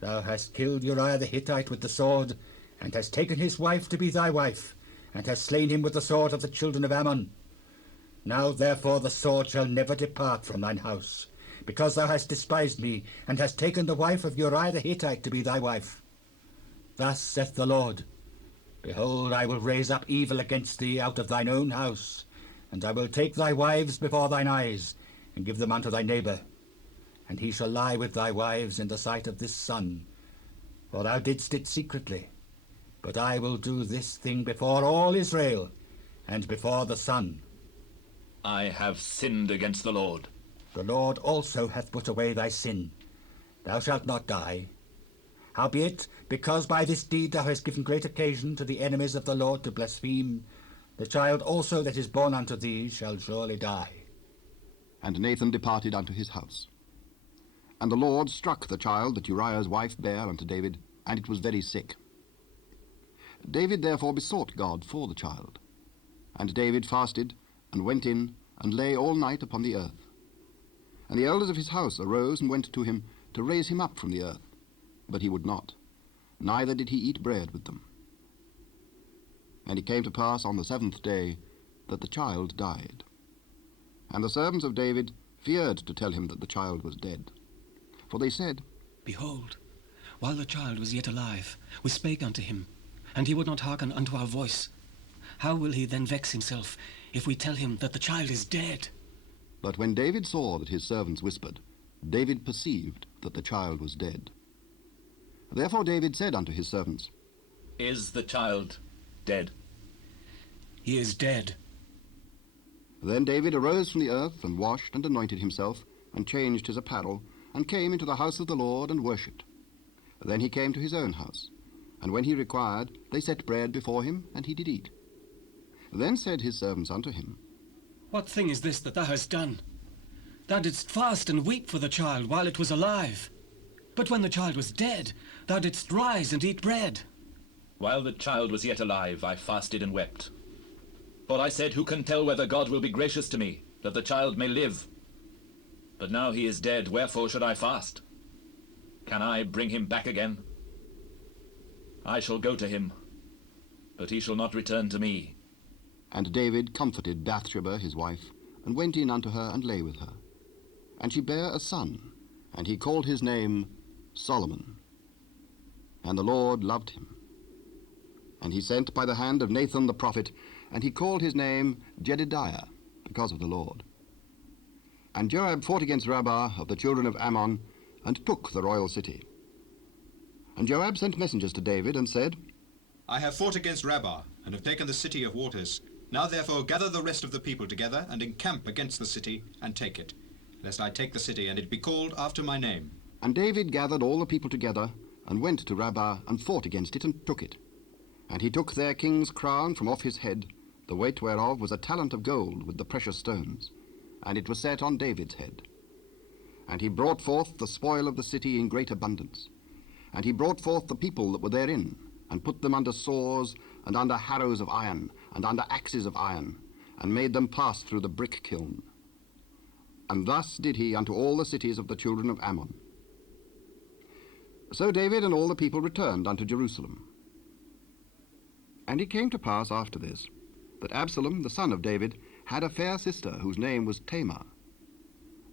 Thou hast killed Uriah the Hittite with the sword, and hast taken his wife to be thy wife, and hast slain him with the sword of the children of Ammon. Now therefore the sword shall never depart from thine house, because thou hast despised me, and hast taken the wife of Uriah the Hittite to be thy wife. Thus saith the Lord, Behold, I will raise up evil against thee out of thine own house, and I will take thy wives before thine eyes, and give them unto thy neighbour. And he shall lie with thy wives in the sight of this sun, for thou didst it secretly. But I will do this thing before all Israel, and before the sun. I have sinned against the Lord. The Lord also hath put away thy sin. Thou shalt not die. Howbeit, because by this deed thou hast given great occasion to the enemies of the Lord to blaspheme, the child also that is born unto thee shall surely die. And Nathan departed unto his house. And the Lord struck the child that Uriah's wife bare unto David, and it was very sick. David therefore besought God for the child. And David fasted, and went in, and lay all night upon the earth. And the elders of his house arose and went to him to raise him up from the earth. But he would not, neither did he eat bread with them. And it came to pass on the seventh day that the child died. And the servants of David feared to tell him that the child was dead. For they said, Behold, while the child was yet alive, we spake unto him, and he would not hearken unto our voice. How will he then vex himself, if we tell him that the child is dead? But when David saw that his servants whispered, David perceived that the child was dead. Therefore David said unto his servants, Is the child dead? He is dead. Then David arose from the earth, and washed, and anointed himself, and changed his apparel, and came into the house of the Lord, and worshipped. Then he came to his own house, and when he required, they set bread before him, and he did eat. Then said his servants unto him, What thing is this that thou hast done? Thou didst fast and weep for the child while it was alive. But when the child was dead, thou didst rise and eat bread. While the child was yet alive, I fasted and wept. For I said, Who can tell whether God will be gracious to me, that the child may live? But now he is dead, wherefore should I fast? Can I bring him back again? I shall go to him, but he shall not return to me. And David comforted Bathsheba his wife, and went in unto her, and lay with her. And she bare a son, and he called his name Solomon. And the Lord loved him. And he sent by the hand of Nathan the prophet, and he called his name Jedidiah, because of the Lord. And Joab fought against Rabbah of the children of Ammon, and took the royal city. And Joab sent messengers to David, and said, I have fought against Rabbah, and have taken the city of waters. Now therefore gather the rest of the people together, and encamp against the city, and take it, lest I take the city, and it be called after my name. And David gathered all the people together, and went to Rabbah, and fought against it, and took it. And he took their king's crown from off his head, the weight whereof was a talent of gold with the precious stones, and it was set on David's head. And he brought forth the spoil of the city in great abundance. And he brought forth the people that were therein, and put them under saws, and under harrows of iron, and under axes of iron, and made them pass through the brick kiln. And thus did he unto all the cities of the children of Ammon. So David and all the people returned unto Jerusalem. And it came to pass after this, that Absalom, the son of David, had a fair sister whose name was Tamar.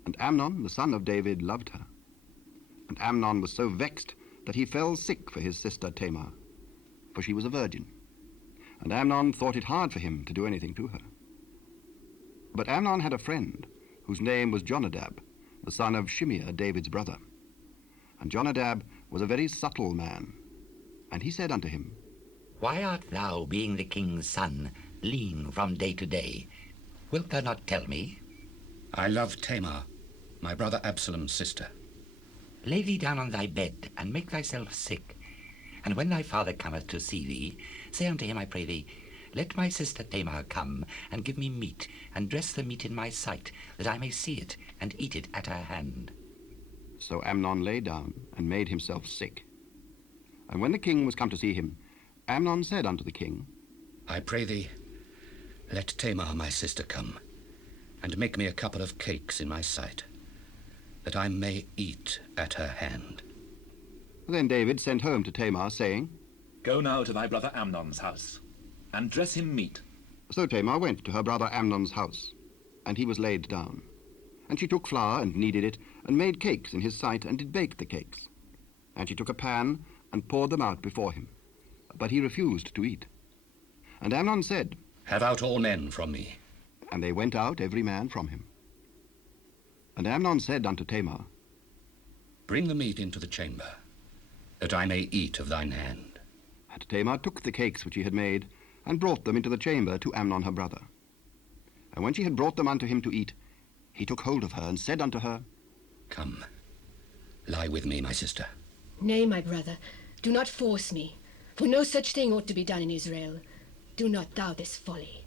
And Amnon, the son of David, loved her. And Amnon was so vexed that he fell sick for his sister Tamar, for she was a virgin. And Amnon thought it hard for him to do anything to her. But Amnon had a friend, whose name was Jonadab, the son of Shimeah, David's brother. And Jonadab was a very subtle man. And he said unto him, Why art thou, being the king's son, lean from day to day? Wilt thou not tell me? I love Tamar, my brother Absalom's sister. Lay thee down on thy bed, and make thyself sick. And when thy father cometh to see thee, say unto him, I pray thee, Let my sister Tamar come, and give me meat, and dress the meat in my sight, that I may see it, and eat it at her hand. So Amnon lay down, and made himself sick. And when the king was come to see him, Amnon said unto the king, I pray thee, let Tamar my sister come, and make me a couple of cakes in my sight, that I may eat at her hand. Then David sent home to Tamar, saying, Go now to thy brother Amnon's house, and dress him meat. So Tamar went to her brother Amnon's house, and he was laid down. And she took flour, and kneaded it, and made cakes in his sight, and did bake the cakes. And she took a pan, and poured them out before him. But he refused to eat. And Amnon said, Have out all men from me. And they went out every man from him. And Amnon said unto Tamar, Bring the meat into the chamber, that I may eat of thine hand. And Tamar took the cakes which he had made, and brought them into the chamber to Amnon her brother. And when she had brought them unto him to eat, he took hold of her, and said unto her, Come, lie with me, my sister. Nay, my brother, do not force me, for no such thing ought to be done in Israel. Do not thou this folly.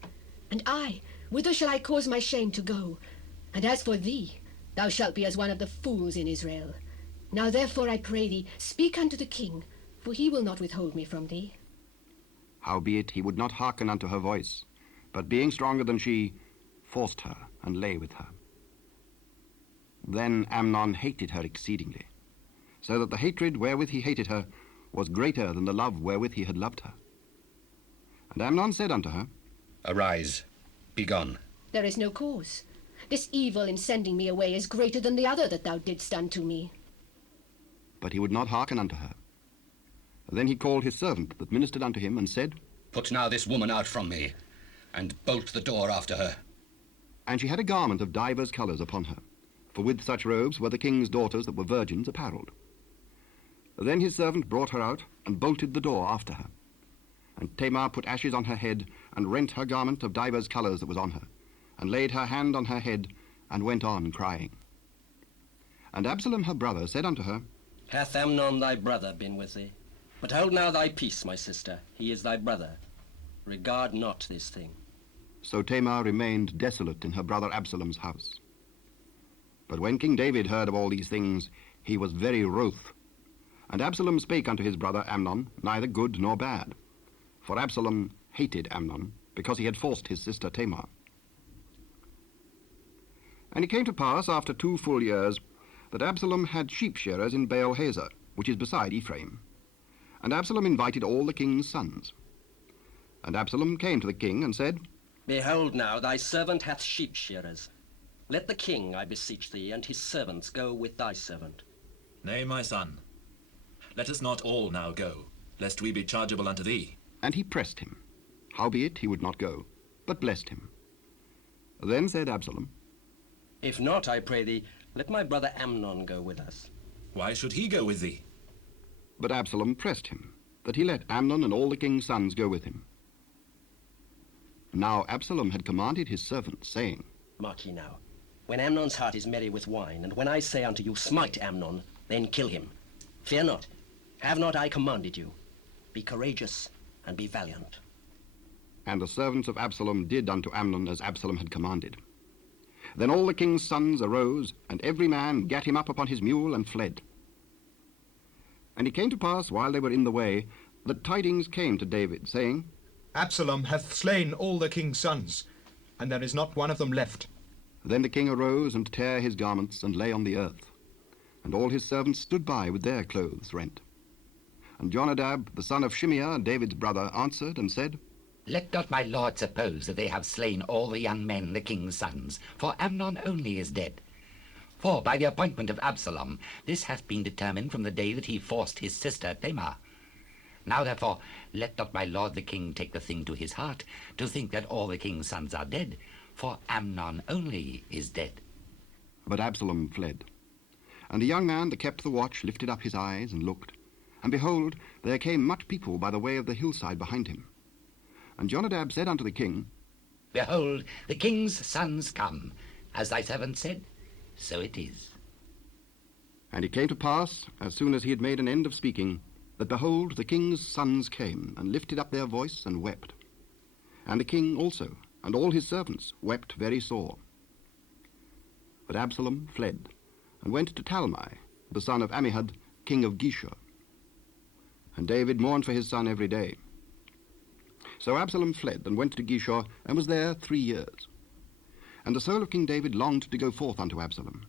And I, whither shall I cause my shame to go? And as for thee, thou shalt be as one of the fools in Israel. Now therefore I pray thee, speak unto the king, for he will not withhold me from thee. Howbeit he would not hearken unto her voice, but being stronger than she, forced her, and lay with her. Then Amnon hated her exceedingly, so that the hatred wherewith he hated her was greater than the love wherewith he had loved her. And Amnon said unto her, Arise, be gone. There is no cause. This evil in sending me away is greater than the other that thou didst unto me. But he would not hearken unto her. Then he called his servant that ministered unto him, and said, Put now this woman out from me, and bolt the door after her. And she had a garment of divers colours upon her, for with such robes were the king's daughters that were virgins apparelled. Then his servant brought her out, and bolted the door after her. And Tamar put ashes on her head, and rent her garment of divers colours that was on her, and laid her hand on her head, and went on crying. And Absalom her brother said unto her, Hath Amnon thy brother been with thee? But hold now thy peace, my sister, he is thy brother. Regard not this thing. So Tamar remained desolate in her brother Absalom's house. But when King David heard of all these things, he was very wroth. And Absalom spake unto his brother Amnon, neither good nor bad. For Absalom hated Amnon, because he had forced his sister Tamar. And it came to pass, after 2 full years, that Absalom had sheep shearers in Baal-Hazor, which is beside Ephraim. And Absalom invited all the king's sons. And Absalom came to the king, and said, Behold now, thy servant hath sheep shearers. Let the king, I beseech thee, and his servants go with thy servant. Nay, my son, let us not all now go, lest we be chargeable unto thee. And he pressed him. Howbeit he would not go, but blessed him. Then said Absalom, If not, I pray thee, let my brother Amnon go with us. Why should he go with thee? But Absalom pressed him, that he let Amnon and all the king's sons go with him. Now Absalom had commanded his servants, saying, Mark ye now, when Amnon's heart is merry with wine, and when I say unto you, smite Amnon, then kill him. Fear not, have not I commanded you? Be courageous and be valiant. And the servants of Absalom did unto Amnon as Absalom had commanded. Then all the king's sons arose, and every man gat him up upon his mule and fled. And it came to pass, while they were in the way, that tidings came to David, saying, Absalom hath slain all the king's sons, and there is not one of them left. Then the king arose and tare his garments, and lay on the earth. And all his servants stood by with their clothes rent. And Jonadab, the son of Shimeah, David's brother, answered and said, Let not my lord suppose that they have slain all the young men, the king's sons, for Amnon only is dead. For by the appointment of Absalom, this hath been determined from the day that he forced his sister Tamar. Now therefore, let not my lord the king take the thing to his heart, to think that all the king's sons are dead, for Amnon only is dead. But Absalom fled. And the young man that kept the watch lifted up his eyes and looked, and behold, there came much people by the way of the hillside behind him. And Jonadab said unto the king, Behold, the king's sons come, as thy servant said, so it is. And it came to pass, as soon as he had made an end of speaking, that behold, the king's sons came, and lifted up their voice, and wept. And the king also, and all his servants, wept very sore. But Absalom fled, and went to Talmai, the son of Ammihud, king of Geshur. And David mourned for his son every day. So Absalom fled, and went to Geshur, and was there 3 years. And the soul of King David longed to go forth unto Absalom,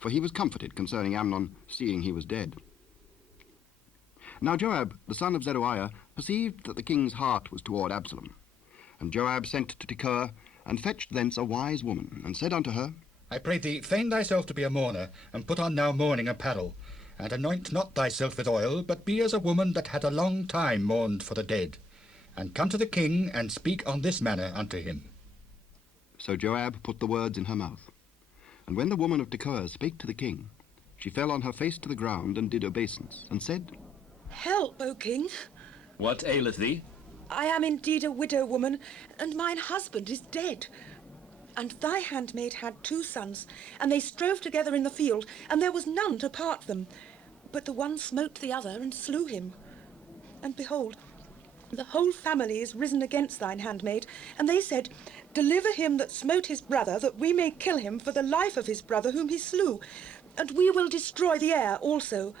for he was comforted concerning Amnon, seeing he was dead. Now Joab, the son of Zeruiah, perceived that the king's heart was toward Absalom. And Joab sent to Tekoa, and fetched thence a wise woman, and said unto her, I pray thee, feign thyself to be a mourner, and put on now mourning apparel, and anoint not thyself with oil, but be as a woman that had a long time mourned for the dead, and come to the king, and speak on this manner unto him. So Joab put the words in her mouth. And when the woman of Tekoa spake to the king, she fell on her face to the ground, and did obeisance, and said, Help, O king. What aileth thee? I am indeed a widow woman, and mine husband is dead. And thy handmaid had 2 sons, and they strove together in the field, and there was none to part them. But the one smote the other, and slew him. And behold, the whole family is risen against thine handmaid, and they said, Deliver him that smote his brother, that we may kill him for the life of his brother whom he slew, and we will destroy the heir also.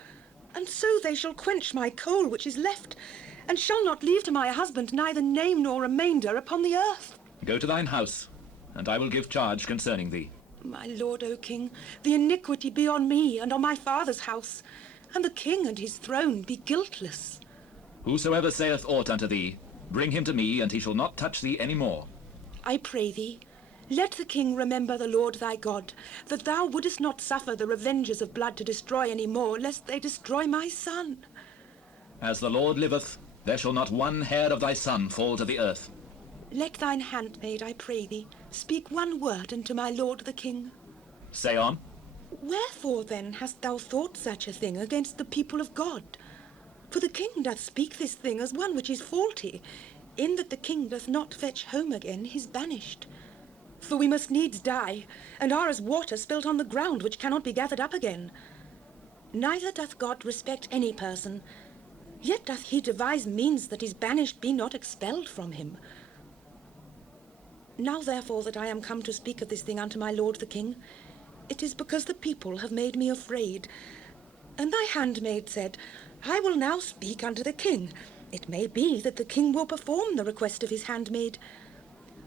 And so they shall quench my coal which is left, and shall not leave to my husband neither name nor remainder upon the earth. Go to thine house, and I will give charge concerning thee. My lord, O king, the iniquity be on me and on my father's house, and the king and his throne be guiltless. Whosoever saith aught unto thee, bring him to me, and he shall not touch thee any more. I pray thee, let the king remember the Lord thy God, that thou wouldest not suffer the revengers of blood to destroy any more, lest they destroy my son. As the Lord liveth, there shall not one hair of thy son fall to the earth. Let thine handmaid, I pray thee, speak one word unto my lord the king. Say on. Wherefore then hast thou thought such a thing against the people of God? For the king doth speak this thing as one which is faulty, in that the king doth not fetch home again his banished. For we must needs die, and are as water spilt on the ground, which cannot be gathered up again. Neither doth God respect any person, yet doth he devise means that his banished be not expelled from him. Now therefore that I am come to speak of this thing unto my lord the king, it is because the people have made me afraid. And thy handmaid said, I will now speak unto the king. It may be that the king will perform the request of his handmaid.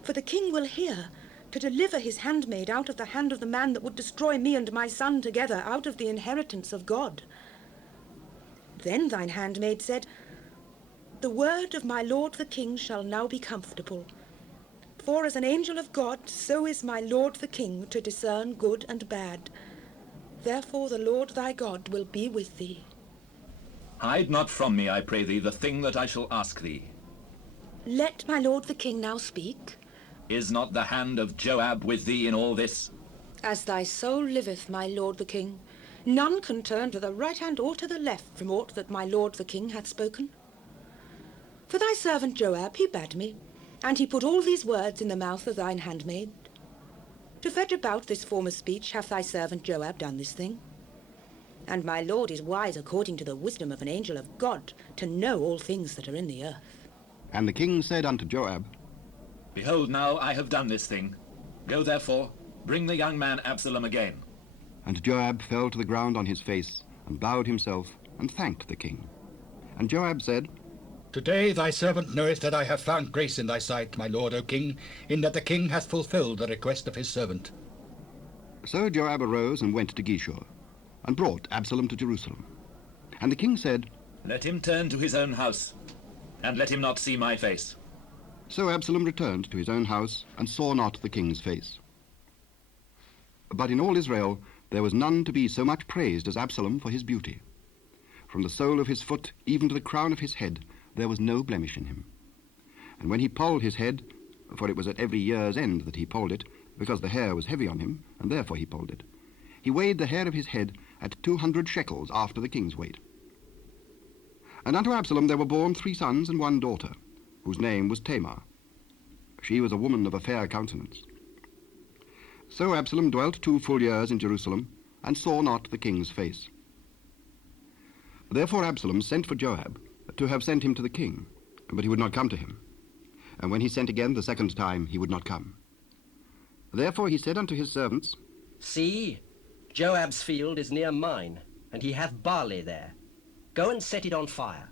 For the king will hear, to deliver his handmaid out of the hand of the man that would destroy me and my son together out of the inheritance of God. Then thine handmaid said, The word of my lord the king shall now be comfortable. For as an angel of God, so is my lord the king to discern good and bad. Therefore the Lord thy God will be with thee. Hide not from me, I pray thee, the thing that I shall ask thee. Let my lord the king now speak. Is not the hand of Joab with thee in all this? As thy soul liveth, my lord the king, none can turn to the right hand or to the left from aught that my lord the king hath spoken. For thy servant Joab he bade me, and he put all these words in the mouth of thine handmaid. To fetch about this former speech hath thy servant Joab done this thing. And my lord is wise according to the wisdom of an angel of God, to know all things that are in the earth. And the king said unto Joab, Behold, now I have done this thing. Go therefore, bring the young man Absalom again. And Joab fell to the ground on his face, and bowed himself, and thanked the king. And Joab said, Today thy servant knoweth that I have found grace in thy sight, my lord, O king, in that the king hath fulfilled the request of his servant. So Joab arose and went to Geshur, and brought Absalom to Jerusalem. And the king said, Let him turn to his own house, and let him not see my face. So Absalom returned to his own house, and saw not the king's face. But in all Israel there was none to be so much praised as Absalom for his beauty. From the sole of his foot even to the crown of his head there was no blemish in him. And when he polled his head, for it was at every year's end that he polled it, because the hair was heavy on him, and therefore he polled it, he weighed the hair of his head at 200 shekels after the king's weight. And unto Absalom there were born 3 sons and 1 daughter, whose name was Tamar. She was a woman of a fair countenance. So Absalom dwelt 2 full years in Jerusalem, and saw not the king's face. Therefore Absalom sent for Joab, to have sent him to the king, but he would not come to him. And when he sent again the 2nd time, he would not come. Therefore he said unto his servants, See, Joab's field is near mine, and he hath barley there. Go and set it on fire.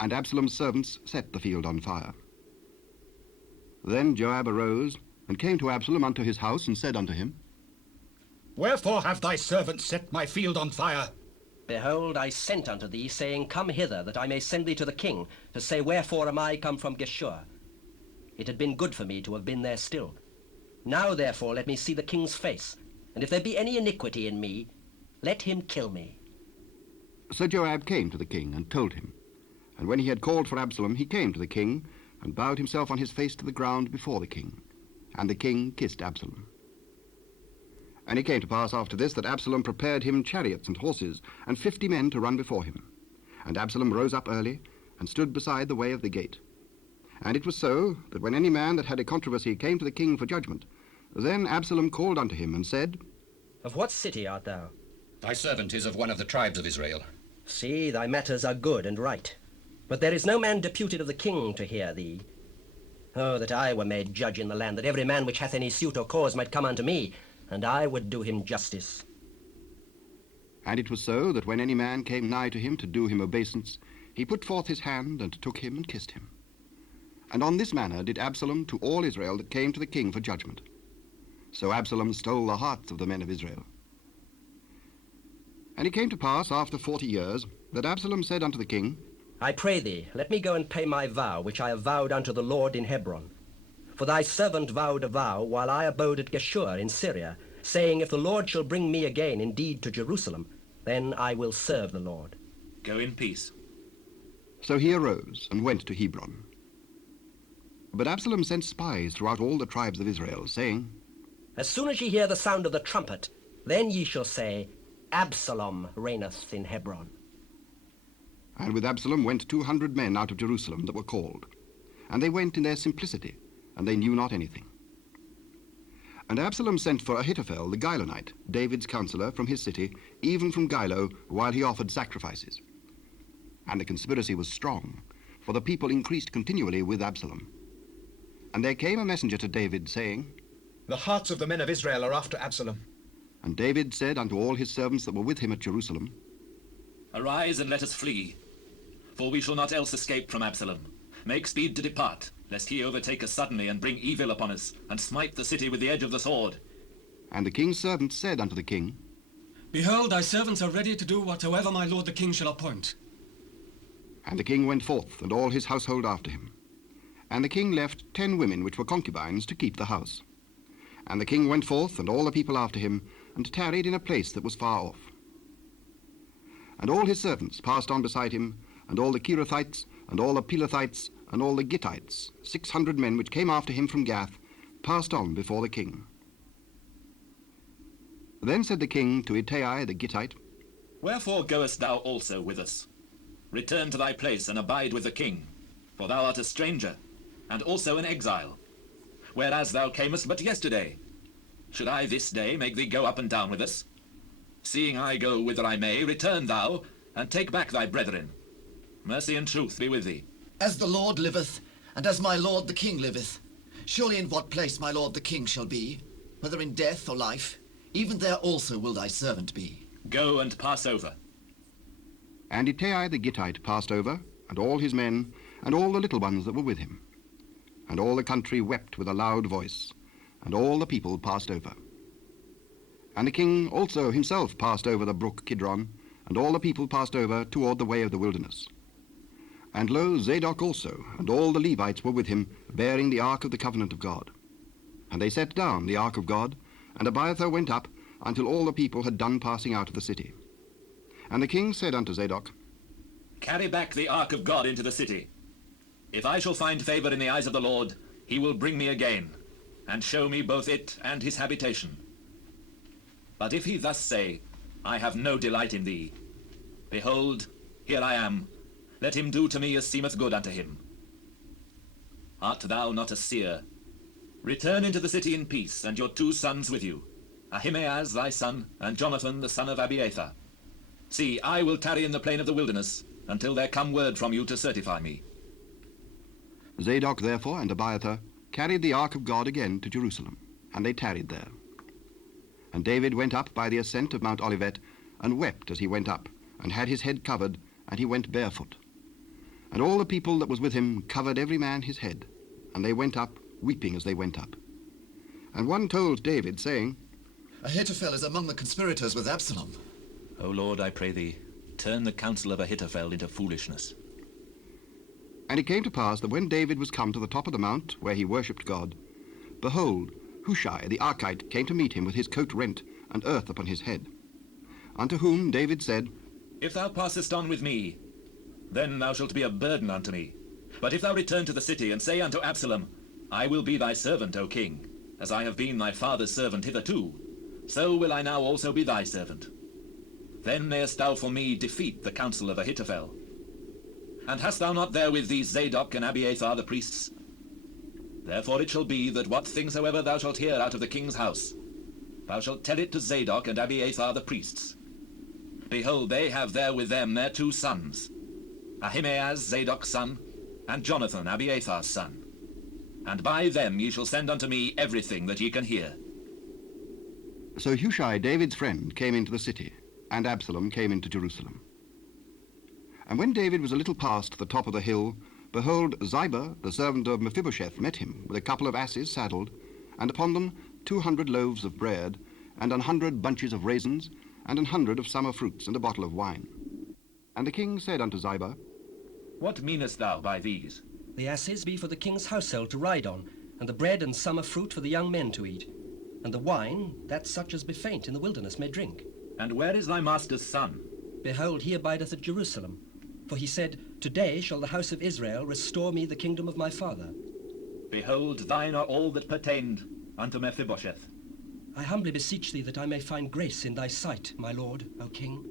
And Absalom's servants set the field on fire. Then Joab arose, and came to Absalom unto his house, and said unto him, Wherefore have thy servants set my field on fire? Behold, I sent unto thee, saying, Come hither, that I may send thee to the king, to say, Wherefore am I come from Geshur? It had been good for me to have been there still. Now, therefore, let me see the king's face, and if there be any iniquity in me, let him kill me. So Joab came to the king, and told him. And when he had called for Absalom, he came to the king, and bowed himself on his face to the ground before the king. And the king kissed Absalom. And it came to pass after this that Absalom prepared him chariots and horses, and 50 men to run before him. And Absalom rose up early, and stood beside the way of the gate. And it was so, that when any man that had a controversy came to the king for judgment, then Absalom called unto him, and said, Of what city art thou? Thy servant is of one of the tribes of Israel. See, thy matters are good and right. But there is no man deputed of the king to hear thee. Oh, that I were made judge in the land, that every man which hath any suit or cause might come unto me, and I would do him justice. And it was so, that when any man came nigh to him to do him obeisance, he put forth his hand, and took him, and kissed him. And on this manner did Absalom to all Israel that came to the king for judgment. So Absalom stole the hearts of the men of Israel. And it came to pass, after 40 years, that Absalom said unto the king, I pray thee, let me go and pay my vow, which I have vowed unto the Lord in Hebron. For thy servant vowed a vow while I abode at Geshur in Syria, saying, If the Lord shall bring me again indeed to Jerusalem, then I will serve the Lord. Go in peace. So he arose and went to Hebron. But Absalom sent spies throughout all the tribes of Israel, saying, As soon as ye hear the sound of the trumpet, then ye shall say, Absalom reigneth in Hebron. And with Absalom went 200 men out of Jerusalem that were called. And they went in their simplicity, and they knew not anything. And Absalom sent for Ahithophel the Gilonite, David's counselor, from his city, even from Gilo, while he offered sacrifices. And the conspiracy was strong, for the people increased continually with Absalom. And there came a messenger to David, saying, The hearts of the men of Israel are after Absalom. And David said unto all his servants that were with him at Jerusalem, Arise and let us flee, for we shall not else escape from Absalom. Make speed to depart, lest he overtake us suddenly and bring evil upon us, and smite the city with the edge of the sword. And the king's servants said unto the king, Behold, thy servants are ready to do whatsoever my lord the king shall appoint. And the king went forth, and all his household after him. And the king left 10 women which were concubines to keep the house. And the king went forth, and all the people after him, and tarried in a place that was far off. And all his servants passed on beside him, and all the Kerethites, and all the Pelethites, and all the Gittites, 600 men which came after him from Gath, passed on before the king. Then said the king to Ittai the Gittite, Wherefore goest thou also with us? Return to thy place and abide with the king, for thou art a stranger, and also an exile. Whereas thou camest but yesterday. Should I this day make thee go up and down with us? Seeing I go whither I may, return thou, and take back thy brethren. Mercy and truth be with thee. As the Lord liveth, and as my lord the king liveth, surely in what place my lord the king shall be, whether in death or life, even there also will thy servant be. Go and pass over. And Ittai the Gittite passed over, and all his men, and all the little ones that were with him. And all the country wept with a loud voice, and all the people passed over. And the king also himself passed over the brook Kidron, and all the people passed over toward the way of the wilderness. And lo, Zadok also, and all the Levites were with him, bearing the ark of the covenant of God. And they set down the ark of God, and Abiathar went up, until all the people had done passing out of the city. And the king said unto Zadok, Carry back the ark of God into the city. If I shall find favor in the eyes of the Lord, he will bring me again, and show me both it and his habitation. But if he thus say, I have no delight in thee, behold, here I am, let him do to me as seemeth good unto him. Art thou not a seer? Return into the city in peace, and your 2 sons with you, Ahimaaz thy son, and Jonathan the son of Abiathar. See, I will tarry in the plain of the wilderness, until there come word from you to certify me. Zadok therefore and Abiathar carried the ark of God again to Jerusalem, and they tarried there. And David went up by the ascent of Mount Olivet, and wept as he went up, and had his head covered, and he went barefoot. And all the people that was with him covered every man his head, and they went up, weeping as they went up. And one told David, saying, Ahithophel is among the conspirators with Absalom. O Lord, I pray thee, turn the counsel of Ahithophel into foolishness. And it came to pass that when David was come to the top of the mount, where he worshipped God, behold, Hushai the Archite came to meet him with his coat rent, and earth upon his head. Unto whom David said, If thou passest on with me, then thou shalt be a burden unto me. But if thou return to the city, and say unto Absalom, I will be thy servant, O king, as I have been thy father's servant hitherto, so will I now also be thy servant. Then mayest thou for me defeat the counsel of Ahithophel. And hast thou not there with thee Zadok and Abiathar the priests? Therefore it shall be that what thing soever thou shalt hear out of the king's house, thou shalt tell it to Zadok and Abiathar the priests. Behold, they have there with them their 2 sons, Ahimaaz Zadok's son, and Jonathan Abiathar's son. And by them ye shall send unto me everything that ye can hear. So Hushai, David's friend, came into the city, and Absalom came into Jerusalem. And when David was a little past the top of the hill, behold, Ziba, the servant of Mephibosheth, met him with a couple of asses saddled, and upon them 200 loaves of bread, and 100 bunches of raisins, and 100 of summer fruits, and a bottle of wine. And the king said unto Ziba, What meanest thou by these? The asses be for the king's household to ride on, and the bread and summer fruit for the young men to eat, and the wine, that such as be faint in the wilderness may drink. And where is thy master's son? Behold, he abideth at Jerusalem. For he said, Today shall the house of Israel restore me the kingdom of my father. Behold, thine are all that pertained unto Mephibosheth. I humbly beseech thee that I may find grace in thy sight, my lord, O king.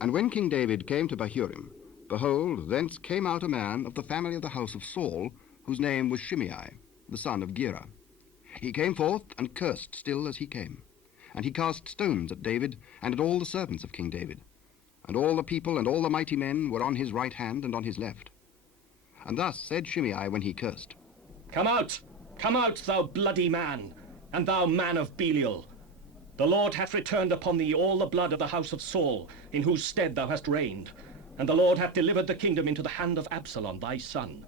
And when King David came to Bahurim, behold, thence came out a man of the family of the house of Saul, whose name was Shimei, the son of Gera. He came forth and cursed still as he came. And he cast stones at David and at all the servants of King David. And all the people and all the mighty men were on his right hand and on his left. And thus said Shimei when he cursed, Come out, thou bloody man, and thou man of Belial. The Lord hath returned upon thee all the blood of the house of Saul, in whose stead thou hast reigned. And the Lord hath delivered the kingdom into the hand of Absalom thy son.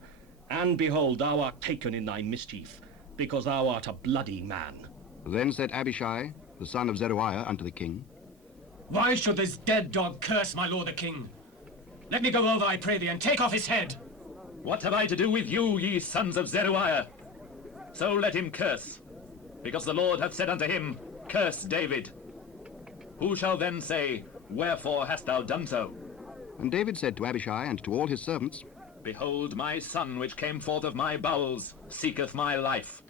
And behold, thou art taken in thy mischief, because thou art a bloody man. Then said Abishai, the son of Zeruiah, unto the king, Why should this dead dog curse my lord the king? Let me go over, I pray thee, and take off his head. What have I to do with you, ye sons of Zeruiah? So let him curse, because the Lord hath said unto him, Curse David. Who shall then say, Wherefore hast thou done so? And David said to Abishai and to all his servants, Behold, my son which came forth of my bowels seeketh my life.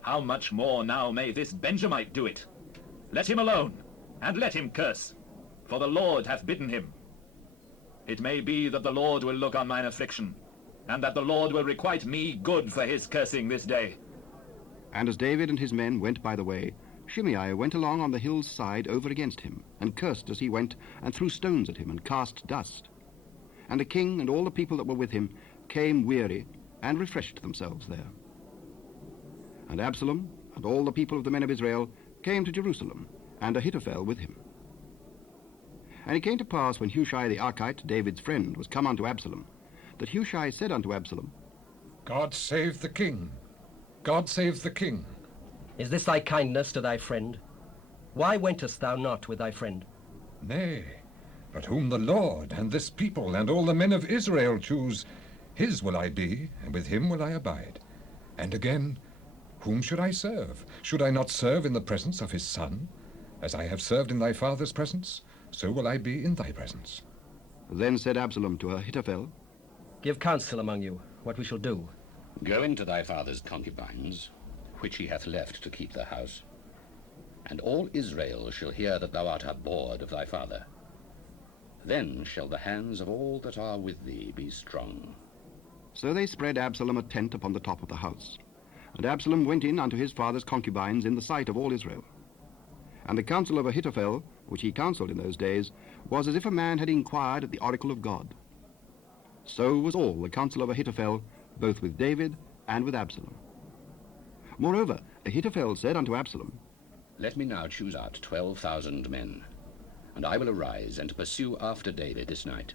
How much more now may this Benjamite do it? Let him alone, and let him curse, for the Lord hath bidden him. It may be that the Lord will look on mine affliction, and that the Lord will requite me good for his cursing this day. And as David and his men went by the way, Shimei went along on the hill's side over against him, and cursed as he went, and threw stones at him, and cast dust. And the king and all the people that were with him came weary, and refreshed themselves there. And Absalom and all the people of the men of Israel came to Jerusalem, and Ahithophel with him. And it came to pass, when Hushai the Archite, David's friend, was come unto Absalom, that Hushai said unto Absalom, God save the king! God save the king! Is this thy kindness to thy friend? Why wentest thou not with thy friend? Nay, but whom the Lord and this people and all the men of Israel choose, his will I be, and with him will I abide. And again, whom should I serve? Should I not serve in the presence of his son? As I have served in thy father's presence, so will I be in thy presence. Then said Absalom to Ahithophel, Give counsel among you what we shall do. Go into thy father's concubines, which he hath left to keep the house, and all Israel shall hear that thou art abhorred of thy father. Then shall the hands of all that are with thee be strong. So they spread Absalom a tent upon the top of the house. And Absalom went in unto his father's concubines in the sight of all Israel. And the counsel of Ahithophel, which he counselled in those days, was as if a man had inquired at the oracle of God. So was all the counsel of Ahithophel, both with David and with Absalom. Moreover, Ahithophel said unto Absalom, Let me now choose out 12,000 men, and I will arise and pursue after David this night.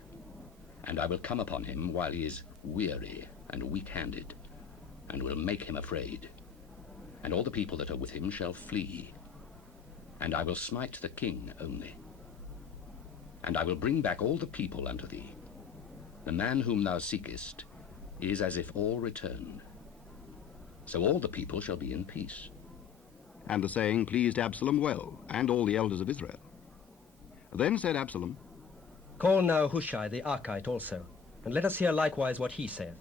And I will come upon him while he is weary and weak-handed, and will make him afraid. And all the people that are with him shall flee. And I will smite the king only. And I will bring back all the people unto thee. The man whom thou seekest is as if all returned. So all the people shall be in peace. And the saying pleased Absalom well, and all the elders of Israel. Then said Absalom, Call now Hushai the Archite also, and let us hear likewise what he saith.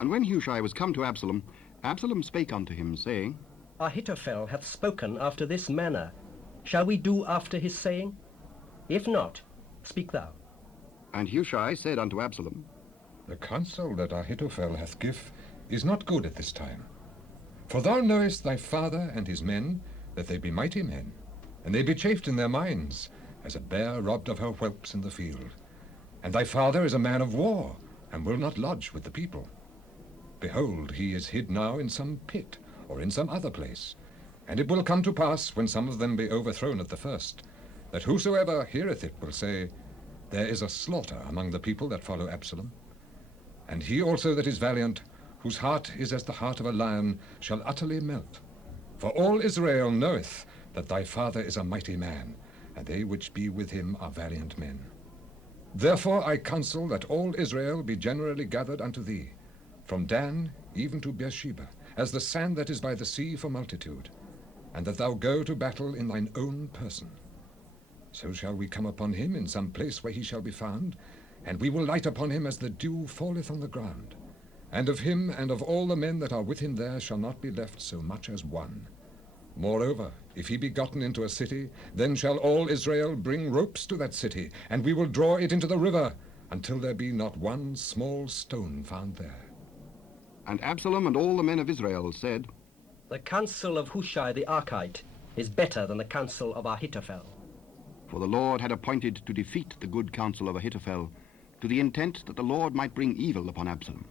And when Hushai was come to Absalom, Absalom spake unto him, saying, Ahithophel hath spoken after this manner. Shall we do after his saying? If not, speak thou. And Hushai said unto Absalom, The counsel that Ahithophel hath give is not good at this time. For thou knowest thy father and his men, that they be mighty men, and they be chafed in their minds, as a bear robbed of her whelps in the field. And thy father is a man of war, and will not lodge with the people. Behold, he is hid now in some pit, or in some other place. And it will come to pass, when some of them be overthrown at the first, that whosoever heareth it will say, There is a slaughter among the people that follow Absalom. And he also that is valiant, whose heart is as the heart of a lion, shall utterly melt. For all Israel knoweth that thy father is a mighty man, and they which be with him are valiant men. Therefore I counsel that all Israel be generally gathered unto thee, from Dan even to Beersheba, as the sand that is by the sea for multitude, and that thou go to battle in thine own person. So shall we come upon him in some place where he shall be found, and we will light upon him as the dew falleth on the ground. And of him and of all the men that are with him there shall not be left so much as one. Moreover, if he be gotten into a city, then shall all Israel bring ropes to that city, and we will draw it into the river, until there be not one small stone found there. And Absalom and all the men of Israel said, The counsel of Hushai the Archite is better than the counsel of Ahithophel. For the Lord had appointed to defeat the good counsel of Ahithophel, to the intent that the Lord might bring evil upon Absalom.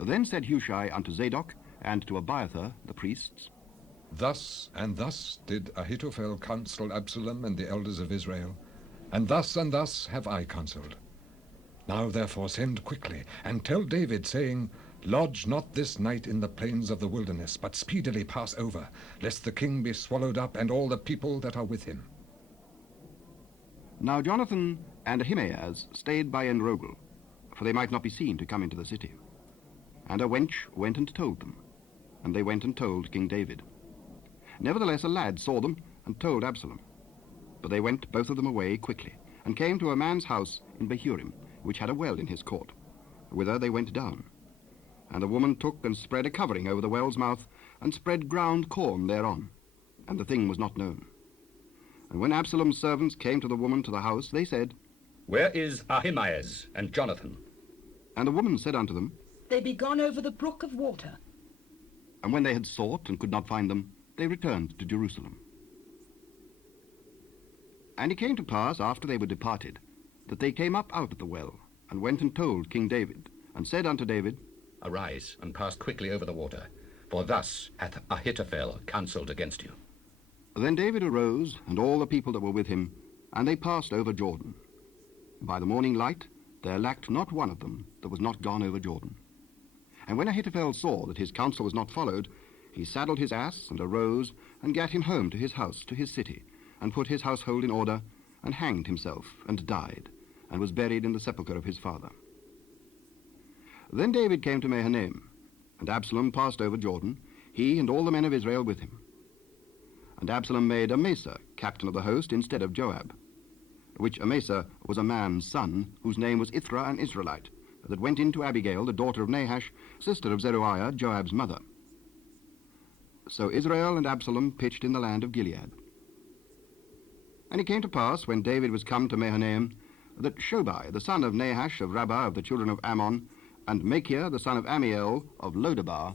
Then said Hushai unto Zadok and to Abiathar the priests, Thus and thus did Ahithophel counsel Absalom and the elders of Israel, and thus have I counselled. Now therefore send quickly, and tell David, saying, Lodge not this night in the plains of the wilderness, but speedily pass over, lest the king be swallowed up, and all the people that are with him. Now Jonathan and Ahimaaz stayed by Enrogel, for they might not be seen to come into the city. And a wench went and told them, and they went and told King David. Nevertheless a lad saw them, and told Absalom. But they went both of them away quickly, and came to a man's house in Bahurim, which had a well in his court, whither they went down. And the woman took and spread a covering over the well's mouth, and spread ground corn thereon. and the thing was not known. And when Absalom's servants came to the woman to the house, they said, Where is Ahimaaz and Jonathan? And the woman said unto them, They be gone over the brook of water. And when they had sought and could not find them, they returned to Jerusalem. And it came to pass, after they were departed, that they came up out of the well, and went and told King David, and said unto David, Arise, and pass quickly over the water, for thus hath Ahithophel counselled against you. Then David arose, and all the people that were with him, and they passed over Jordan. By the morning light there lacked not one of them that was not gone over Jordan. And when Ahithophel saw that his counsel was not followed, he saddled his ass, and arose, and gat him home to his house, to his city, and put his household in order, and hanged himself, and died, and was buried in the sepulchre of his father. Then David came to Mahanaim, and Absalom passed over Jordan, he and all the men of Israel with him. And Absalom made Amasa captain of the host instead of Joab, which Amasa was a man's son, whose name was Ithra, an Israelite, that went in to Abigail, the daughter of Nahash, sister of Zeruiah, Joab's mother. So Israel and Absalom pitched in the land of Gilead. And it came to pass, when David was come to Mahanaim, that Shobai, the son of Nahash of Rabbah of the children of Ammon, and Machir, the son of Amiel of Lodabar,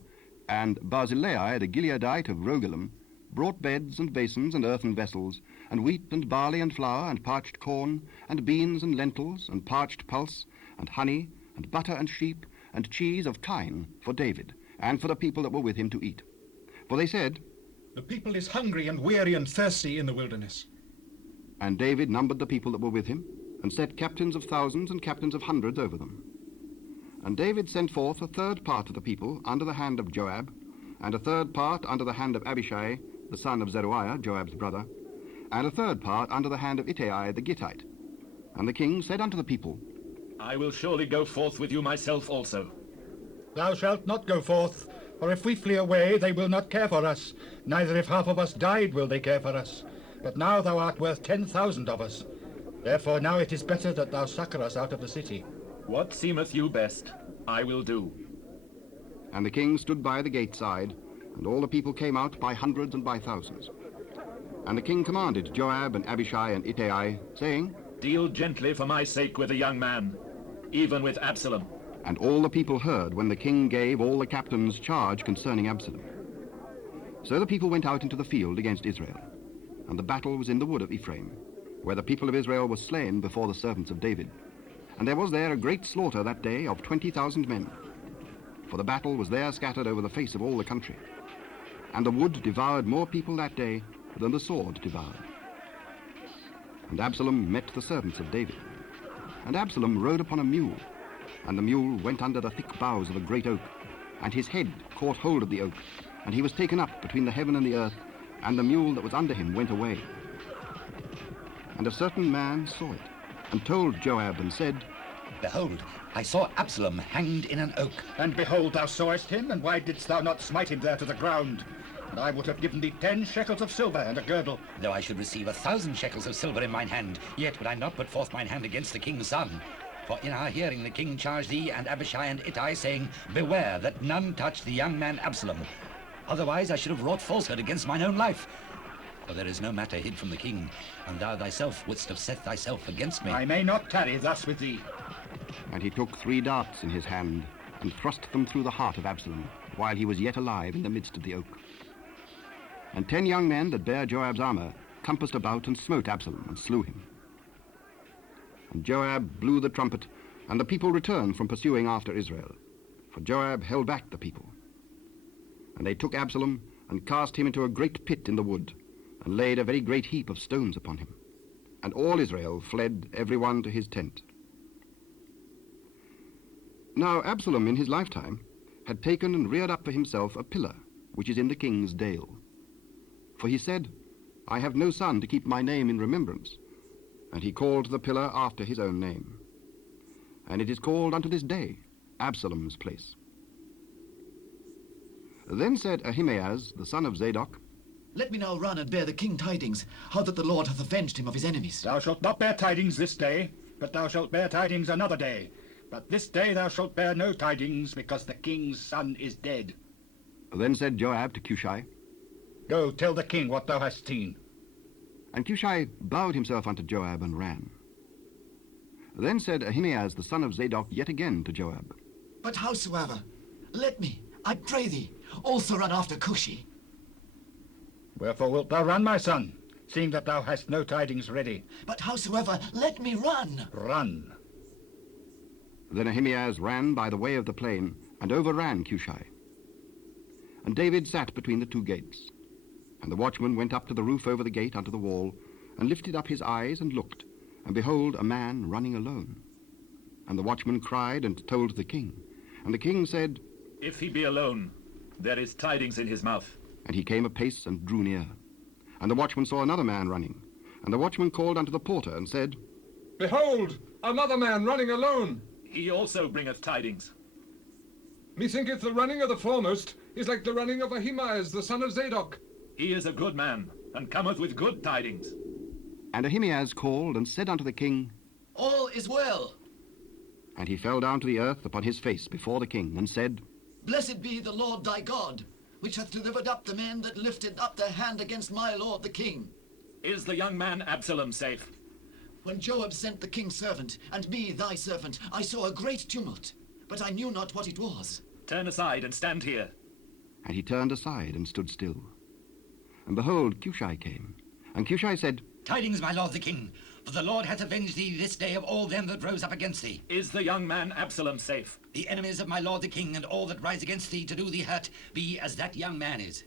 and Barzillai, the Gileadite of Rogelim, brought beds and basins and earthen vessels, and wheat and barley and flour, and parched corn, and beans and lentils, and parched pulse, and honey, and butter and sheep, and cheese of kine for David, and for the people that were with him to eat. For they said, The people is hungry and weary and thirsty in the wilderness. And David numbered the people that were with him, and set captains of thousands and captains of hundreds over them. And David sent forth a third part of the people under the hand of Joab, and a third part under the hand of Abishai, the son of Zeruiah, Joab's brother, and a third part under the hand of Ittai the Gittite. And the king said unto the people, I will surely go forth with you myself also. Thou shalt not go forth, for if we flee away, they will not care for us. Neither if half of us died will they care for us. But now thou art worth 10,000 of us. Therefore now it is better that thou succour us out of the city. What seemeth you best, I will do. And the king stood by the gate side, and all the people came out by hundreds and by thousands. And the king commanded Joab and Abishai and Ittai, saying, Deal gently for my sake with the young man, even with Absalom. And all the people heard when the king gave all the captains charge concerning Absalom. So the people went out into the field against Israel, and the battle was in the wood of Ephraim, where the people of Israel were slain before the servants of David. And there was there a great slaughter that day of 20,000 men. For the battle was there scattered over the face of all the country. And the wood devoured more people that day than the sword devoured. And Absalom met the servants of David. And Absalom rode upon a mule, and the mule went under the thick boughs of a great oak, and his head caught hold of the oak, and he was taken up between the heaven and the earth, and the mule that was under him went away. And a certain man saw it, and told Joab, and said, Behold, I saw Absalom hanged in an oak. And behold, thou sawest him, and why didst thou not smite him there to the ground? And I would have given thee 10 shekels of silver and a girdle. Though I should receive 1,000 shekels of silver in mine hand, yet would I not put forth mine hand against the king's son. For in our hearing the king charged thee and Abishai and Ittai, saying, Beware that none touch the young man Absalom. Otherwise I should have wrought falsehood against mine own life. For there is no matter hid from the king, and thou thyself wouldst have set thyself against me. I may not tarry thus with thee. And he took 3 darts in his hand, and thrust them through the heart of Absalom, while he was yet alive in the midst of the oak. And 10 young men that bare Joab's armor compassed about and smote Absalom, and slew him. And Joab blew the trumpet, and the people returned from pursuing after Israel, for Joab held back the people. And they took Absalom, and cast him into a great pit in the wood, and laid a very great heap of stones upon him. And all Israel fled every one to his tent. Now Absalom in his lifetime had taken and reared up for himself a pillar, which is in the king's dale. For he said, I have no son to keep my name in remembrance. And he called the pillar after his own name. And it is called unto this day Absalom's place. Then said Ahimaaz, the son of Zadok, Let me now run and bear the king tidings, how that the Lord hath avenged him of his enemies. Thou shalt not bear tidings this day, but thou shalt bear tidings another day. But this day thou shalt bear no tidings, because the king's son is dead. Then said Joab to Cushai, Go, tell the king what thou hast seen. And Cushai bowed himself unto Joab and ran. Then said Ahimaaz the son of Zadok yet again to Joab, But howsoever, let me, I pray thee, also run after Cushi. Wherefore wilt thou run, my son, seeing that thou hast no tidings ready? But howsoever, let me run. Run. Then Ahimaaz ran by the way of the plain, and overran Cushai. And David sat between the two gates. And the watchman went up to the roof over the gate unto the wall, and lifted up his eyes and looked, and behold, a man running alone. And the watchman cried and told the king. And the king said, If he be alone, there is tidings in his mouth. And he came apace and drew near. And the watchman saw another man running. And the watchman called unto the porter and said, Behold, another man running alone. He also bringeth tidings. Methinketh the running of the foremost is like the running of Ahimaaz the son of Zadok. He is a good man, and cometh with good tidings. And Ahimaaz called and said unto the king, All is well. And he fell down to the earth upon his face before the king, and said, Blessed be the Lord thy God, which hath delivered up the men that lifted up their hand against my lord the king. Is the young man Absalom safe? When Joab sent the king's servant, and me thy servant, I saw a great tumult, but I knew not what it was. Turn aside and stand here. And he turned aside and stood still. And behold, Cushai came. And Cushai said, Tidings, my lord the king, for the Lord hath avenged thee this day of all them that rose up against thee. Is the young man Absalom safe? The enemies of my lord the king and all that rise against thee to do thee hurt be as that young man is.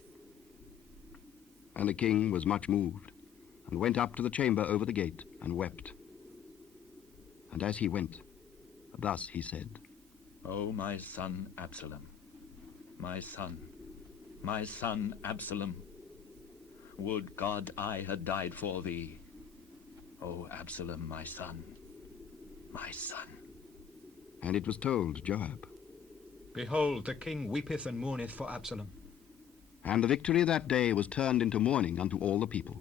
And the king was much moved, and went up to the chamber over the gate, and wept. And as he went, thus he said, O my son Absalom, my son Absalom, would God I had died for thee. O Absalom, my son, my son. And it was told Joab. Behold, the king weepeth and mourneth for Absalom. And the victory that day was turned into mourning unto all the people.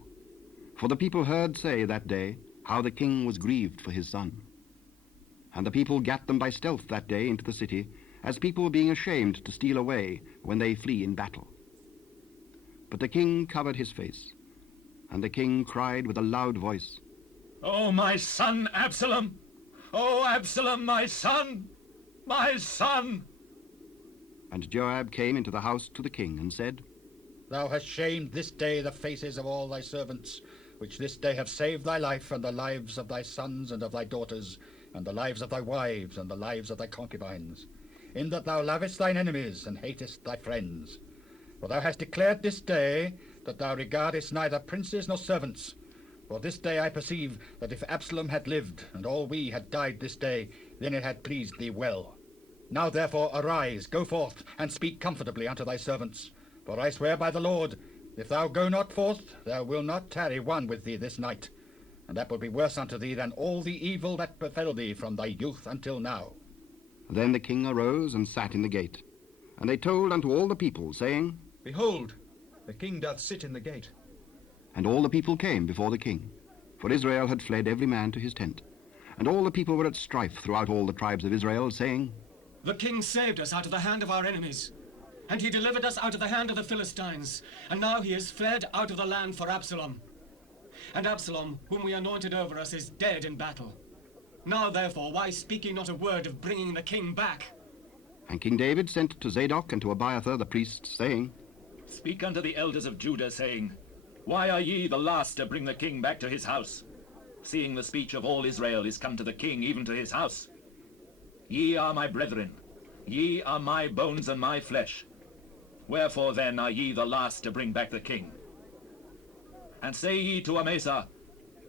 For the people heard say that day how the king was grieved for his son. And the people gat them by stealth that day into the city, as people being ashamed to steal away when they flee in battle. But the king covered his face, and the king cried with a loud voice, O my son Absalom! O Absalom, my son! My son! And Joab came into the house to the king, and said, Thou hast shamed this day the faces of all thy servants, which this day have saved thy life, and the lives of thy sons and of thy daughters, and the lives of thy wives, and the lives of thy concubines, in that thou lovest thine enemies, and hatest thy friends. For thou hast declared this day that thou regardest neither princes nor servants. For this day I perceive that if Absalom had lived, and all we had died this day, then it had pleased thee well. Now therefore arise, go forth, and speak comfortably unto thy servants. For I swear by the Lord, if thou go not forth, there will not tarry one with thee this night. And that will be worse unto thee than all the evil that befell thee from thy youth until now. Then the king arose and sat in the gate. And they told unto all the people, saying, Behold, the king doth sit in the gate. And all the people came before the king, for Israel had fled every man to his tent. And all the people were at strife throughout all the tribes of Israel, saying, The king saved us out of the hand of our enemies, and he delivered us out of the hand of the Philistines, and now he is fled out of the land for Absalom. And Absalom, whom we anointed over us, is dead in battle. Now therefore, why speak ye not a word of bringing the king back? And King David sent to Zadok and to Abiathar the priests, saying, Speak unto the elders of Judah, saying, Why are ye the last to bring the king back to his house, seeing the speech of all Israel is come to the king, even to his house? Ye are my brethren, ye are my bones and my flesh. Wherefore then are ye the last to bring back the king? And say ye to Amasa,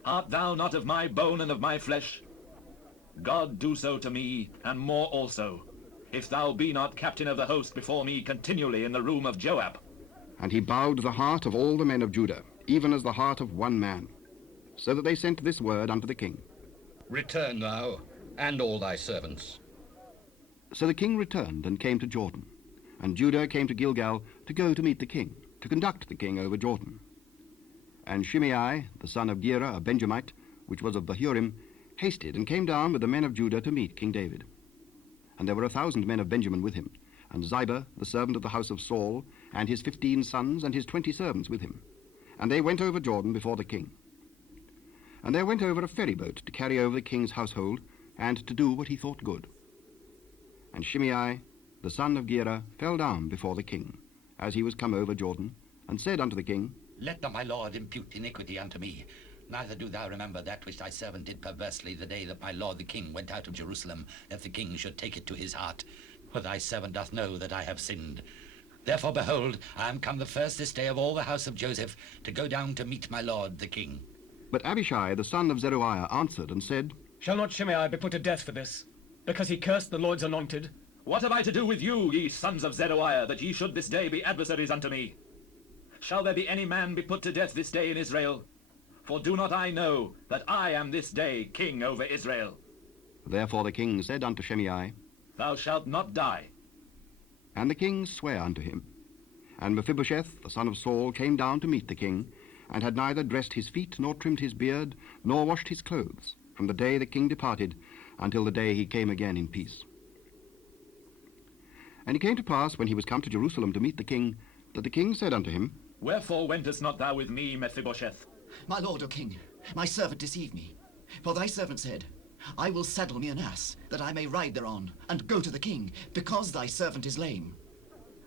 Art thou not of my bone and of my flesh? God do so to me, and more also, if thou be not captain of the host before me continually in the room of Joab. And he bowed the heart of all the men of Judah, even as the heart of one man, so that they sent this word unto the king. Return thou, and all thy servants. So the king returned and came to Jordan, and Judah came to Gilgal to go to meet the king, to conduct the king over Jordan. And Shimei, the son of Gera, a Benjamite, which was of Bahurim, hasted and came down with the men of Judah to meet King David. And there were 1,000 men of Benjamin with him, and Ziba, the servant of the house of Saul, and his 15 sons and his 20 servants with him. And they went over Jordan before the king. And there went over a ferry boat to carry over the king's household, and to do what he thought good. And Shimei, the son of Gera, fell down before the king, as he was come over Jordan, and said unto the king, Let not my lord impute iniquity unto me, neither do thou remember that which thy servant did perversely the day that my lord the king went out of Jerusalem, that the king should take it to his heart. For thy servant doth know that I have sinned. Therefore, behold, I am come the first this day of all the house of Joseph, to go down to meet my lord the king. But Abishai, the son of Zeruiah, answered and said, Shall not Shimei be put to death for this, because he cursed the Lord's anointed? What have I to do with you, ye sons of Zeruiah, that ye should this day be adversaries unto me? Shall there be any man be put to death this day in Israel? For do not I know that I am this day king over Israel? Therefore the king said unto Shimei, Thou shalt not die. And the king sware unto him. And Mephibosheth, the son of Saul, came down to meet the king, and had neither dressed his feet, nor trimmed his beard, nor washed his clothes, from the day the king departed, until the day he came again in peace. And it came to pass, when he was come to Jerusalem to meet the king, that the king said unto him, Wherefore wentest not thou with me, Mephibosheth? My lord, O king, my servant deceived me. For thy servant said, I will saddle me an ass, that I may ride thereon, and go to the king, because thy servant is lame.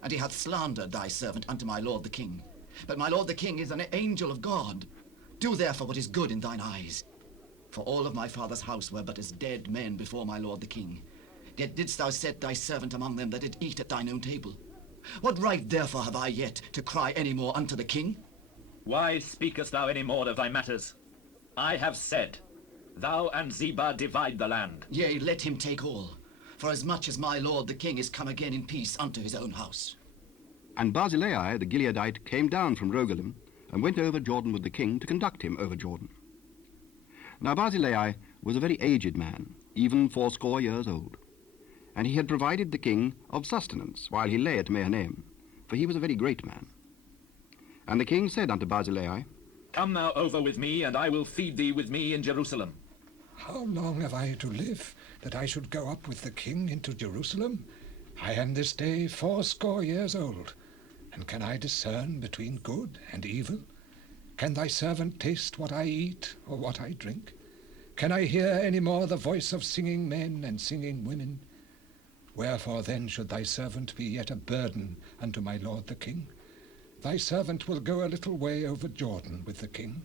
And he hath slandered thy servant unto my lord the king. But my lord the king is an angel of God. Do therefore what is good in thine eyes. For all of my father's house were but as dead men before my lord the king. Yet didst thou set thy servant among them that did eat at thine own table. What right therefore have I yet to cry any more unto the king? Why speakest thou any more of thy matters? I have said, Thou and Ziba divide the land. Yea, let him take all, for as much as my lord the king is come again in peace unto his own house. And Barzillai the Gileadite came down from Rogelim, and went over Jordan with the king to conduct him over Jordan. Now Barzillai was a very aged man, even 80 years old. And he had provided the king of sustenance while he lay at Mahanaim, for he was a very great man. And the king said unto Barzillai, Come now over with me, and I will feed thee with me in Jerusalem. How long have I to live, that I should go up with the king into Jerusalem? I am this day 80 years old, and can I discern between good and evil? Can thy servant taste what I eat, or what I drink? Can I hear any more the voice of singing men and singing women? Wherefore then should thy servant be yet a burden unto my lord the king? Thy servant will go a little way over Jordan with the king,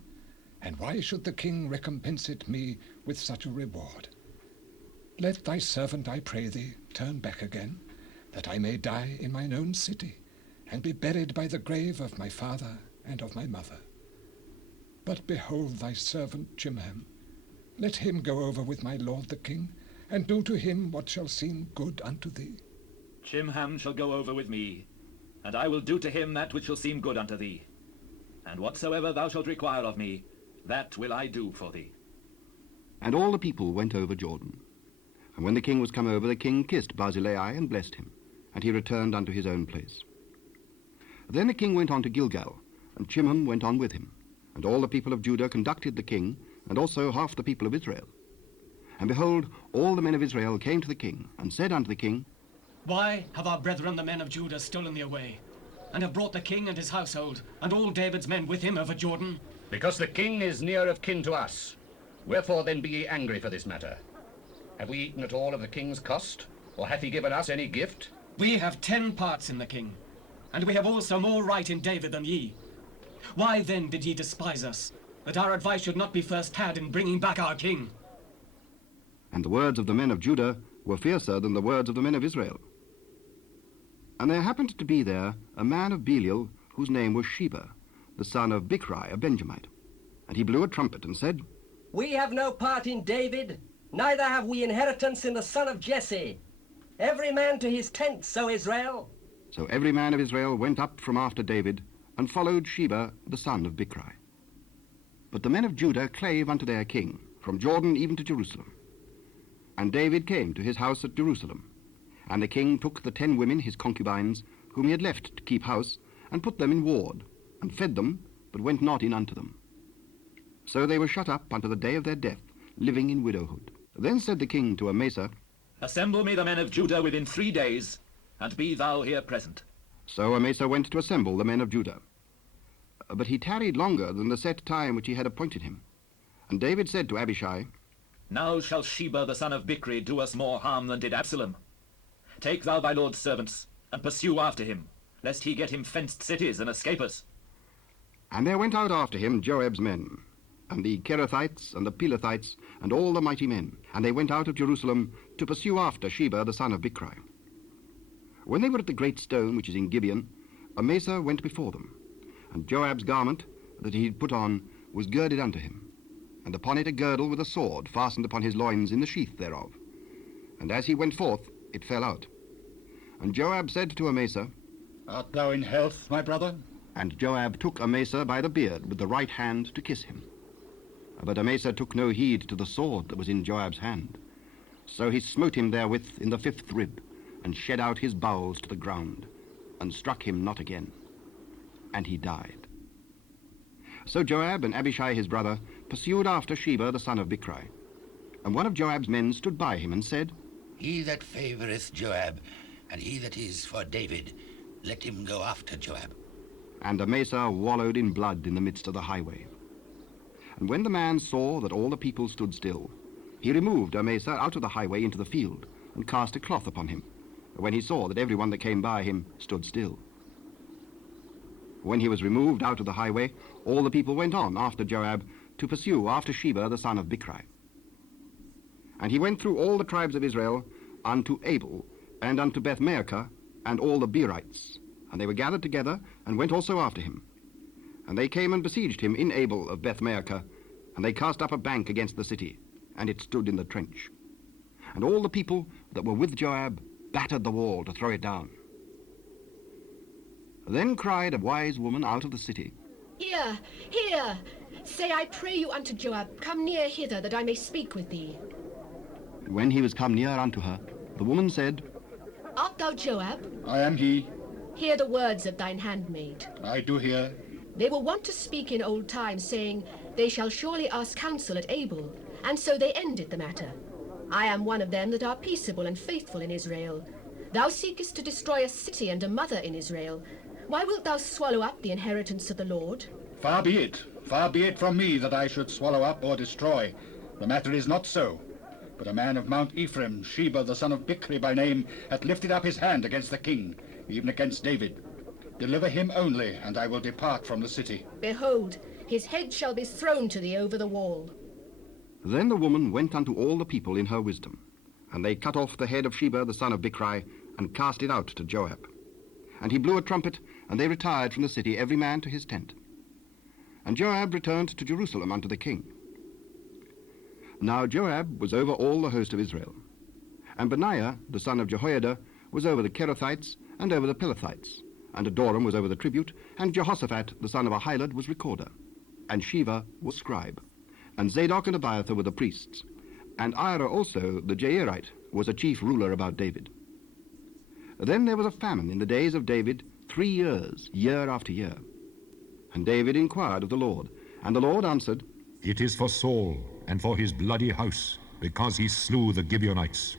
and why should the king recompense it me with such a reward? Let thy servant, I pray thee, turn back again, that I may die in mine own city, and be buried by the grave of my father and of my mother. But behold thy servant Chimham. Let him go over with my lord the king, and do to him what shall seem good unto thee. Chimham shall go over with me, and I will do to him that which shall seem good unto thee. And whatsoever thou shalt require of me, that will I do for thee. And all the people went over Jordan. And when the king was come over, the king kissed Barzillai and blessed him, and he returned unto his own place. Then the king went on to Gilgal, and Chimham went on with him. And all the people of Judah conducted the king, and also half the people of Israel. And behold, all the men of Israel came to the king, and said unto the king, Why have our brethren the men of Judah stolen thee away, and have brought the king and his household, and all David's men with him over Jordan? Because the king is near of kin to us. Wherefore then be ye angry for this matter? Have we eaten at all of the king's cost, or hath he given us any gift? We have 10 parts in the king, and we have also more right in David than ye. Why then did ye despise us, that our advice should not be first had in bringing back our king? And the words of the men of Judah were fiercer than the words of the men of Israel. And there happened to be there a man of Belial, whose name was Sheba, the son of Bichri, a Benjamite. And he blew a trumpet and said, We have no part in David, neither have we inheritance in the son of Jesse. Every man to his tent, O Israel. So every man of Israel went up from after David, and followed Sheba, the son of Bichri. But the men of Judah clave unto their king, from Jordan even to Jerusalem. And David came to his house at Jerusalem. And the king took the 10 women, his concubines, whom he had left to keep house, and put them in ward, and fed them, but went not in unto them. So they were shut up unto the day of their death, living in widowhood. Then said the king to Amasa, Assemble me the men of Judah within 3 days, and be thou here present. So Amasa went to assemble the men of Judah. But he tarried longer than the set time which he had appointed him. And David said to Abishai, Now shall Sheba the son of Bichri do us more harm than did Absalom. Take thou thy lord's servants, and pursue after him, lest he get him fenced cities and escape us. And there went out after him Joab's men, and the Kerethites and the Pelethites, and all the mighty men. And they went out of Jerusalem to pursue after Sheba the son of Bichri. When they were at the great stone which is in Gibeon, Amasa went before them, and Joab's garment that he had put on was girded unto him, and upon it a girdle with a sword fastened upon his loins in the sheath thereof. And as he went forth, it fell out. And Joab said to Amasa, Art thou in health, my brother? And Joab took Amasa by the beard with the right hand to kiss him. But Amasa took no heed to the sword that was in Joab's hand. So he smote him therewith in the 5th rib, and shed out his bowels to the ground, and struck him not again. And he died. So Joab and Abishai his brother pursued after Sheba the son of Bichri. And one of Joab's men stood by him and said, He that favoureth Joab, and he that is for David, let him go after Joab. And Amasa wallowed in blood in the midst of the highway. And when the man saw that all the people stood still, he removed Amasa out of the highway into the field, and cast a cloth upon him, when he saw that every one that came by him stood still. When he was removed out of the highway, all the people went on after Joab to pursue after Sheba the son of Bichri. And he went through all the tribes of Israel unto Abel, and unto Beth-maachah, and all the Berites. And they were gathered together, and went also after him. And they came and besieged him in Abel of Beth-maachah, and they cast up a bank against the city, and it stood in the trench. And all the people that were with Joab battered the wall to throw it down. Then cried a wise woman out of the city, Here, here! Say, I pray you unto Joab, come near hither, that I may speak with thee. And when he was come near unto her, the woman said, Art thou Joab? I am he. Hear the words of thine handmaid. I do hear. They were wont to speak in old times, saying, They shall surely ask counsel at Abel, and so they ended the matter. I am one of them that are peaceable and faithful in Israel. Thou seekest to destroy a city and a mother in Israel. Why wilt thou swallow up the inheritance of the Lord? Far be it from me that I should swallow up or destroy. The matter is not so. But a man of Mount Ephraim, Sheba the son of Bichri by name, hath lifted up his hand against the king, even against David. Deliver him only, and I will depart from the city. Behold, his head shall be thrown to thee over the wall. Then the woman went unto all the people in her wisdom, and they cut off the head of Sheba the son of Bichri, and cast it out to Joab. And he blew a trumpet, and they retired from the city, every man to his tent. And Joab returned to Jerusalem unto the king. Now Joab was over all the host of Israel. And Benaiah, the son of Jehoiada, was over the Kerethites and over the Pelethites. And Adoram was over the tribute, and Jehoshaphat, the son of Ahilud, was recorder. And Sheva was scribe. And Zadok and Abiathar were the priests. And Ira also, the Jairite, was a chief ruler about David. Then there was a famine in the days of David 3 years, year after year. And David inquired of the Lord, and the Lord answered, It is for Saul, and for his bloody house, because he slew the Gibeonites.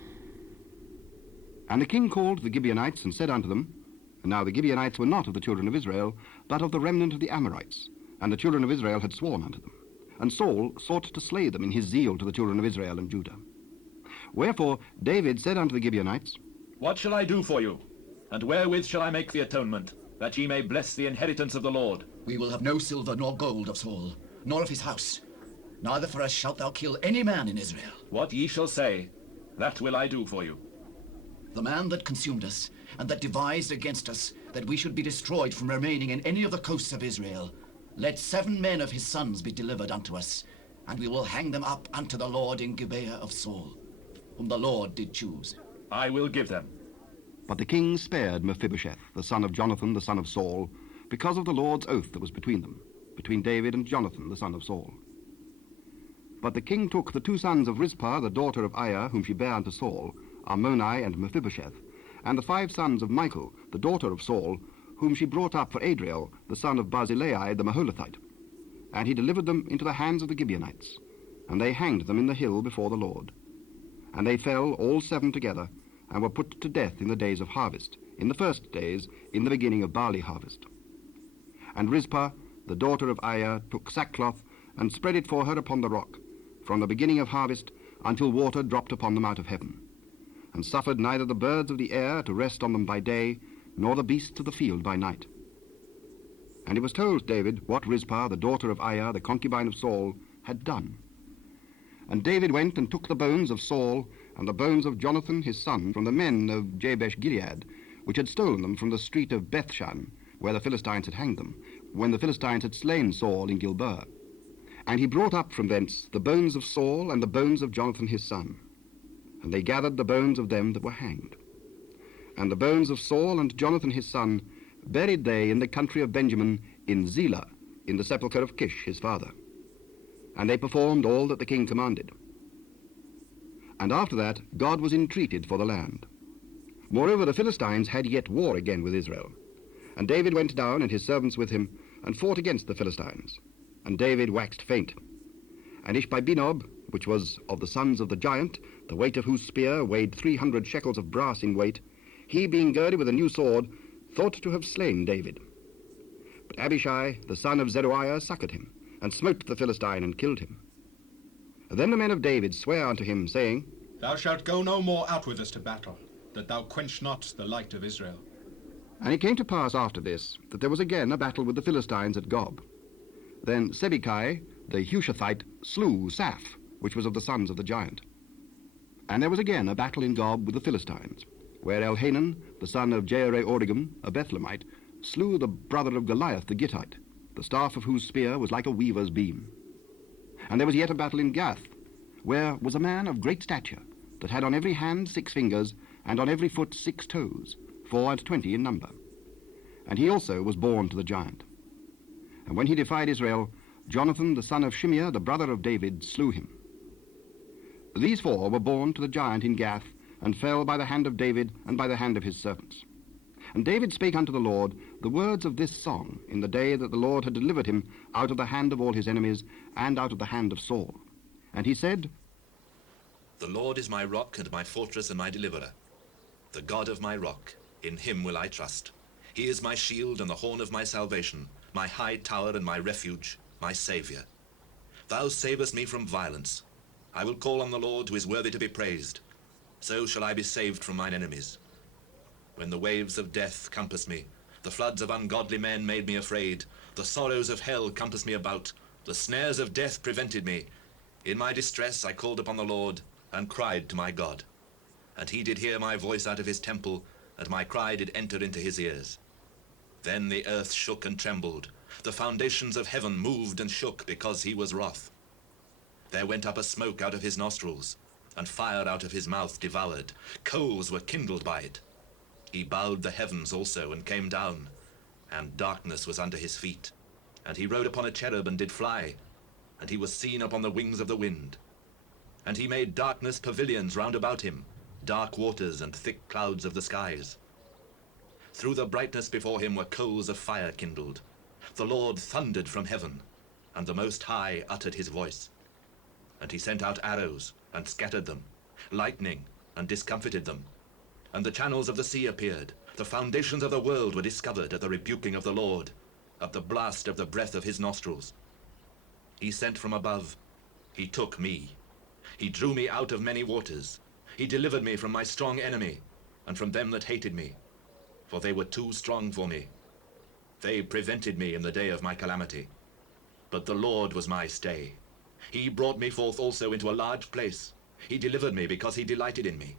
And the king called the Gibeonites, and said unto them, And now the Gibeonites were not of the children of Israel, but of the remnant of the Amorites, and the children of Israel had sworn unto them. And Saul sought to slay them in his zeal to the children of Israel and Judah. Wherefore David said unto the Gibeonites, What shall I do for you? And wherewith shall I make the atonement, that ye may bless the inheritance of the Lord? We will have no silver nor gold of Saul, nor of his house. Neither for us shalt thou kill any man in Israel. What ye shall say, that will I do for you. The man that consumed us, and that devised against us, that we should be destroyed from remaining in any of the coasts of Israel, let 7 men of his sons be delivered unto us, and we will hang them up unto the Lord in Gibeah of Saul, whom the Lord did choose. I will give them. But the king spared Mephibosheth, the son of Jonathan, the son of Saul, because of the Lord's oath that was between them, between David and Jonathan, the son of Saul. But the king took the 2 sons of Rizpah, the daughter of Aiah, whom she bare unto Saul, Armoni and Mephibosheth, and the 5 sons of Michal, the daughter of Saul, whom she brought up for Adriel, the son of Barzillai the Maholathite. And he delivered them into the hands of the Gibeonites, and they hanged them in the hill before the Lord. And they fell all 7 together, and were put to death in the days of harvest, in the first days, in the beginning of barley harvest. And Rizpah, the daughter of Aiah, took sackcloth and spread it for her upon the rock, from the beginning of harvest until water dropped upon them out of heaven, and suffered neither the birds of the air to rest on them by day, nor the beasts of the field by night. And it was told David what Rizpah, the daughter of Aiah, the concubine of Saul, had done. And David went and took the bones of Saul and the bones of Jonathan his son from the men of Jabesh-Gilead, which had stolen them from the street of Bethshan, where the Philistines had hanged them, when the Philistines had slain Saul in Gilboa. And he brought up from thence the bones of Saul and the bones of Jonathan his son. And they gathered the bones of them that were hanged. And the bones of Saul and Jonathan his son buried they in the country of Benjamin in Zelah, in the sepulchre of Kish his father. And they performed all that the king commanded. And after that God was entreated for the land. Moreover, the Philistines had yet war again with Israel. And David went down, and his servants with him, and fought against the Philistines. And David waxed faint. And Ishbi-Benob, which was of the sons of the giant, the weight of whose spear weighed 300 shekels of brass in weight, he, being girded with a new sword, thought to have slain David. But Abishai, the son of Zeruiah, succored him, and smote the Philistine, and killed him. And then the men of David sware unto him, saying, Thou shalt go no more out with us to battle, that thou quench not the light of Israel. And it came to pass after this, that there was again a battle with the Philistines at Gob. Then Sibbecai, the Hushathite, slew Saph, which was of the sons of the giant. And there was again a battle in Gob with the Philistines, where Elhanan, the son of Jeare-Oregim, a Bethlehemite, slew the brother of Goliath the Gittite, the staff of whose spear was like a weaver's beam. And there was yet a battle in Gath, where was a man of great stature, that had on every hand 6 fingers, and on every foot 6 toes, 24 in number. And he also was born to the giant. And when he defied Israel, Jonathan, the son of Shimeah, the brother of David, slew him. These 4 were born to the giant in Gath, and fell by the hand of David and by the hand of his servants. And David spake unto the Lord the words of this song in the day that the Lord had delivered him out of the hand of all his enemies, and out of the hand of Saul. And he said, The Lord is my rock and my fortress and my deliverer, the God of my rock, in him will I trust. He is my shield and the horn of my salvation, my high tower and my refuge, my Saviour. Thou savest me from violence. I will call on the Lord, who is worthy to be praised. So shall I be saved from mine enemies. When the waves of death compassed me, the floods of ungodly men made me afraid, the sorrows of hell compassed me about, the snares of death prevented me. In my distress I called upon the Lord, and cried to my God. And he did hear my voice out of his temple, and my cry did enter into his ears. Then the earth shook and trembled, the foundations of heaven moved and shook, because he was wroth. There went up a smoke out of his nostrils, and fire out of his mouth devoured. Coals were kindled by it. He bowed the heavens also, and came down, and darkness was under his feet. And he rode upon a cherub, and did fly, and he was seen upon the wings of the wind. And he made darkness pavilions round about him, dark waters and thick clouds of the skies. Through the brightness before him were coals of fire kindled. The Lord thundered from heaven, and the Most High uttered his voice. And he sent out arrows, and scattered them, lightning, and discomfited them. And the channels of the sea appeared. The foundations of the world were discovered at the rebuking of the Lord, at the blast of the breath of his nostrils. He sent from above. He took me. He drew me out of many waters. He delivered me from my strong enemy, and from them that hated me, for they were too strong for me. They prevented me in the day of my calamity. But the Lord was my stay. He brought me forth also into a large place. He delivered me because he delighted in me.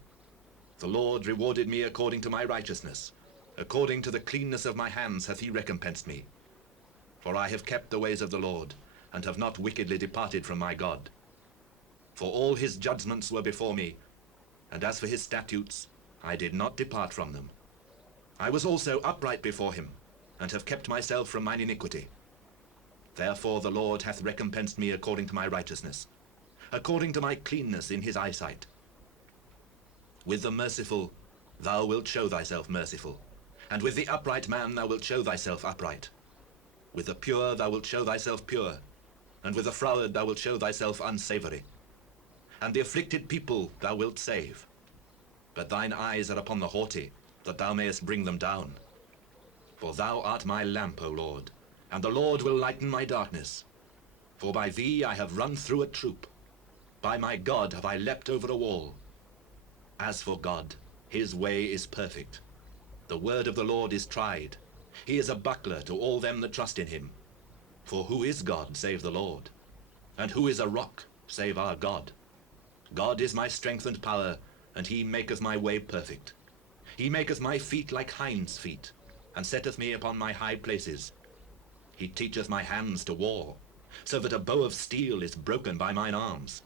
The Lord rewarded me according to my righteousness. According to the cleanness of my hands hath he recompensed me. For I have kept the ways of the Lord, and have not wickedly departed from my God. For all his judgments were before me, and as for his statutes, I did not depart from them. I was also upright before him, and have kept myself from mine iniquity. Therefore the Lord hath recompensed me according to my righteousness, according to my cleanness in his eyesight. With the merciful thou wilt show thyself merciful, and with the upright man thou wilt show thyself upright. With the pure thou wilt show thyself pure, and with the froward thou wilt show thyself unsavory. And the afflicted people thou wilt save. But thine eyes are upon the haughty, that thou mayest bring them down. For thou art my lamp, O Lord, and the Lord will lighten my darkness. For by thee I have run through a troop. By my God have I leapt over a wall. As for God, his way is perfect. The word of the Lord is tried. He is a buckler to all them that trust in him. For who is God save the Lord? And who is a rock save our God? God is my strength and power, and he maketh my way perfect. He maketh my feet like hinds' feet, and setteth me upon my high places. He teacheth my hands to war, so that a bow of steel is broken by mine arms.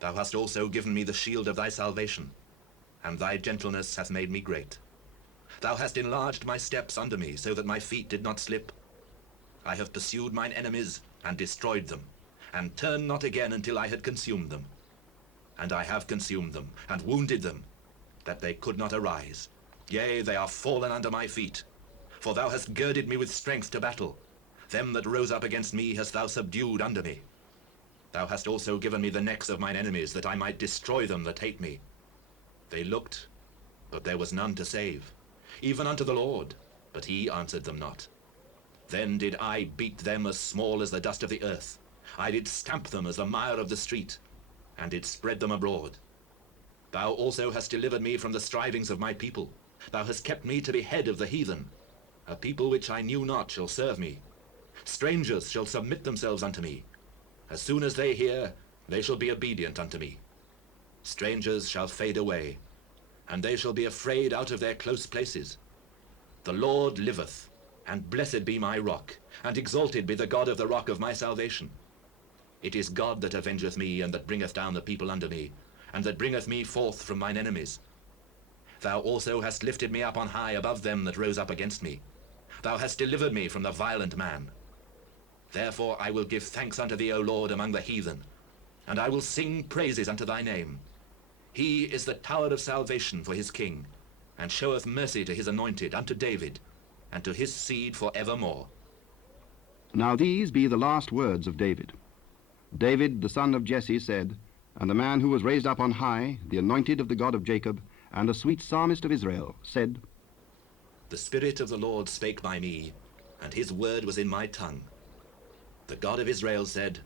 Thou hast also given me the shield of thy salvation, and thy gentleness hath made me great. Thou hast enlarged my steps under me, so that my feet did not slip. I have pursued mine enemies, and destroyed them, and turned not again until I had consumed them. And I have consumed them, and wounded them, that they could not arise. Yea, they are fallen under my feet. For thou hast girded me with strength to battle. Them that rose up against me hast thou subdued under me. Thou hast also given me the necks of mine enemies, that I might destroy them that hate me. They looked, but there was none to save, even unto the Lord, but he answered them not. Then did I beat them as small as the dust of the earth. I did stamp them as the mire of the street, and did spread them abroad. Thou also hast delivered me from the strivings of my people. Thou hast kept me to be head of the heathen. A people which I knew not shall serve me. Strangers shall submit themselves unto me. As soon as they hear, they shall be obedient unto me. Strangers shall fade away, and they shall be afraid out of their close places. The Lord liveth, and blessed be my rock, and exalted be the God of the rock of my salvation. It is God that avengeth me, and that bringeth down the people under me, and that bringeth me forth from mine enemies. Thou also hast lifted me up on high above them that rose up against me. Thou hast delivered me from the violent man. Therefore I will give thanks unto thee, O Lord, among the heathen, and I will sing praises unto thy name. He is the tower of salvation for his king, and showeth mercy to his anointed, unto David, and to his seed for evermore. Now these be the last words of David. David, the son of Jesse, said, and the man who was raised up on high, the anointed of the God of Jacob, and the sweet psalmist of Israel, said, The Spirit of the Lord spake by me, and his word was in my tongue. The God of Israel said,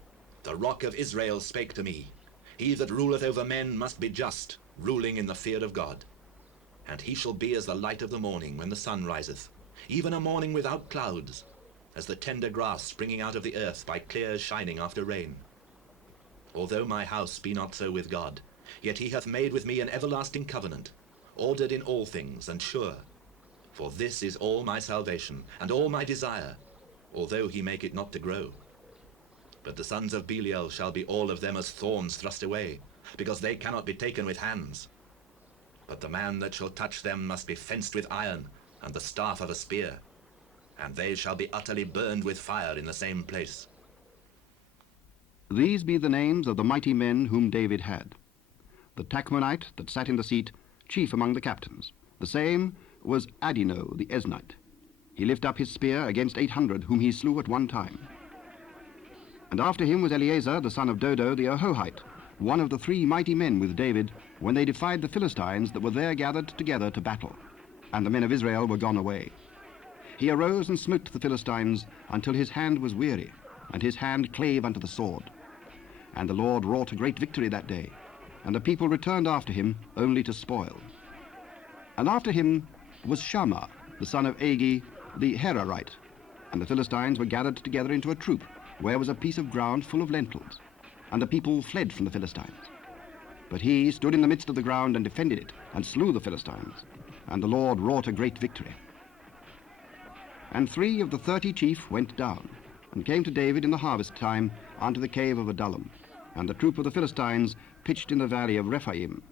The rock of Israel spake to me. He that ruleth over men must be just, ruling in the fear of God. And he shall be as the light of the morning when the sun riseth, even a morning without clouds, as the tender grass springing out of the earth by clear shining after rain. Although my house be not so with God, yet he hath made with me an everlasting covenant, ordered in all things and sure. For this is all my salvation, and all my desire, although he make it not to grow. But the sons of Belial shall be all of them as thorns thrust away, because they cannot be taken with hands. But the man that shall touch them must be fenced with iron, and the staff of a spear, and they shall be utterly burned with fire in the same place. These be the names of the mighty men whom David had. The Tachmonite that sat in the seat, chief among the captains. The same was Adino the Esnite. He lift up his spear against 800, whom he slew at one time. And after him was Eleazar the son of Dodo the Ahohite, one of the 3 mighty men with David, when they defied the Philistines that were there gathered together to battle, and the men of Israel were gone away. He arose and smote the Philistines until his hand was weary, and his hand clave unto the sword. And the Lord wrought a great victory that day, and the people returned after him only to spoil. And after him was Shammah, the son of Agi, the Herarite, and the Philistines were gathered together into a troop, where was a piece of ground full of lentils, and the people fled from the Philistines. But he stood in the midst of the ground and defended it, and slew the Philistines, and the Lord wrought a great victory. And 3 of the 30 chief went down, and came to David in the harvest time unto the cave of Adullam, and the troop of the Philistines pitched in the valley of Rephaim.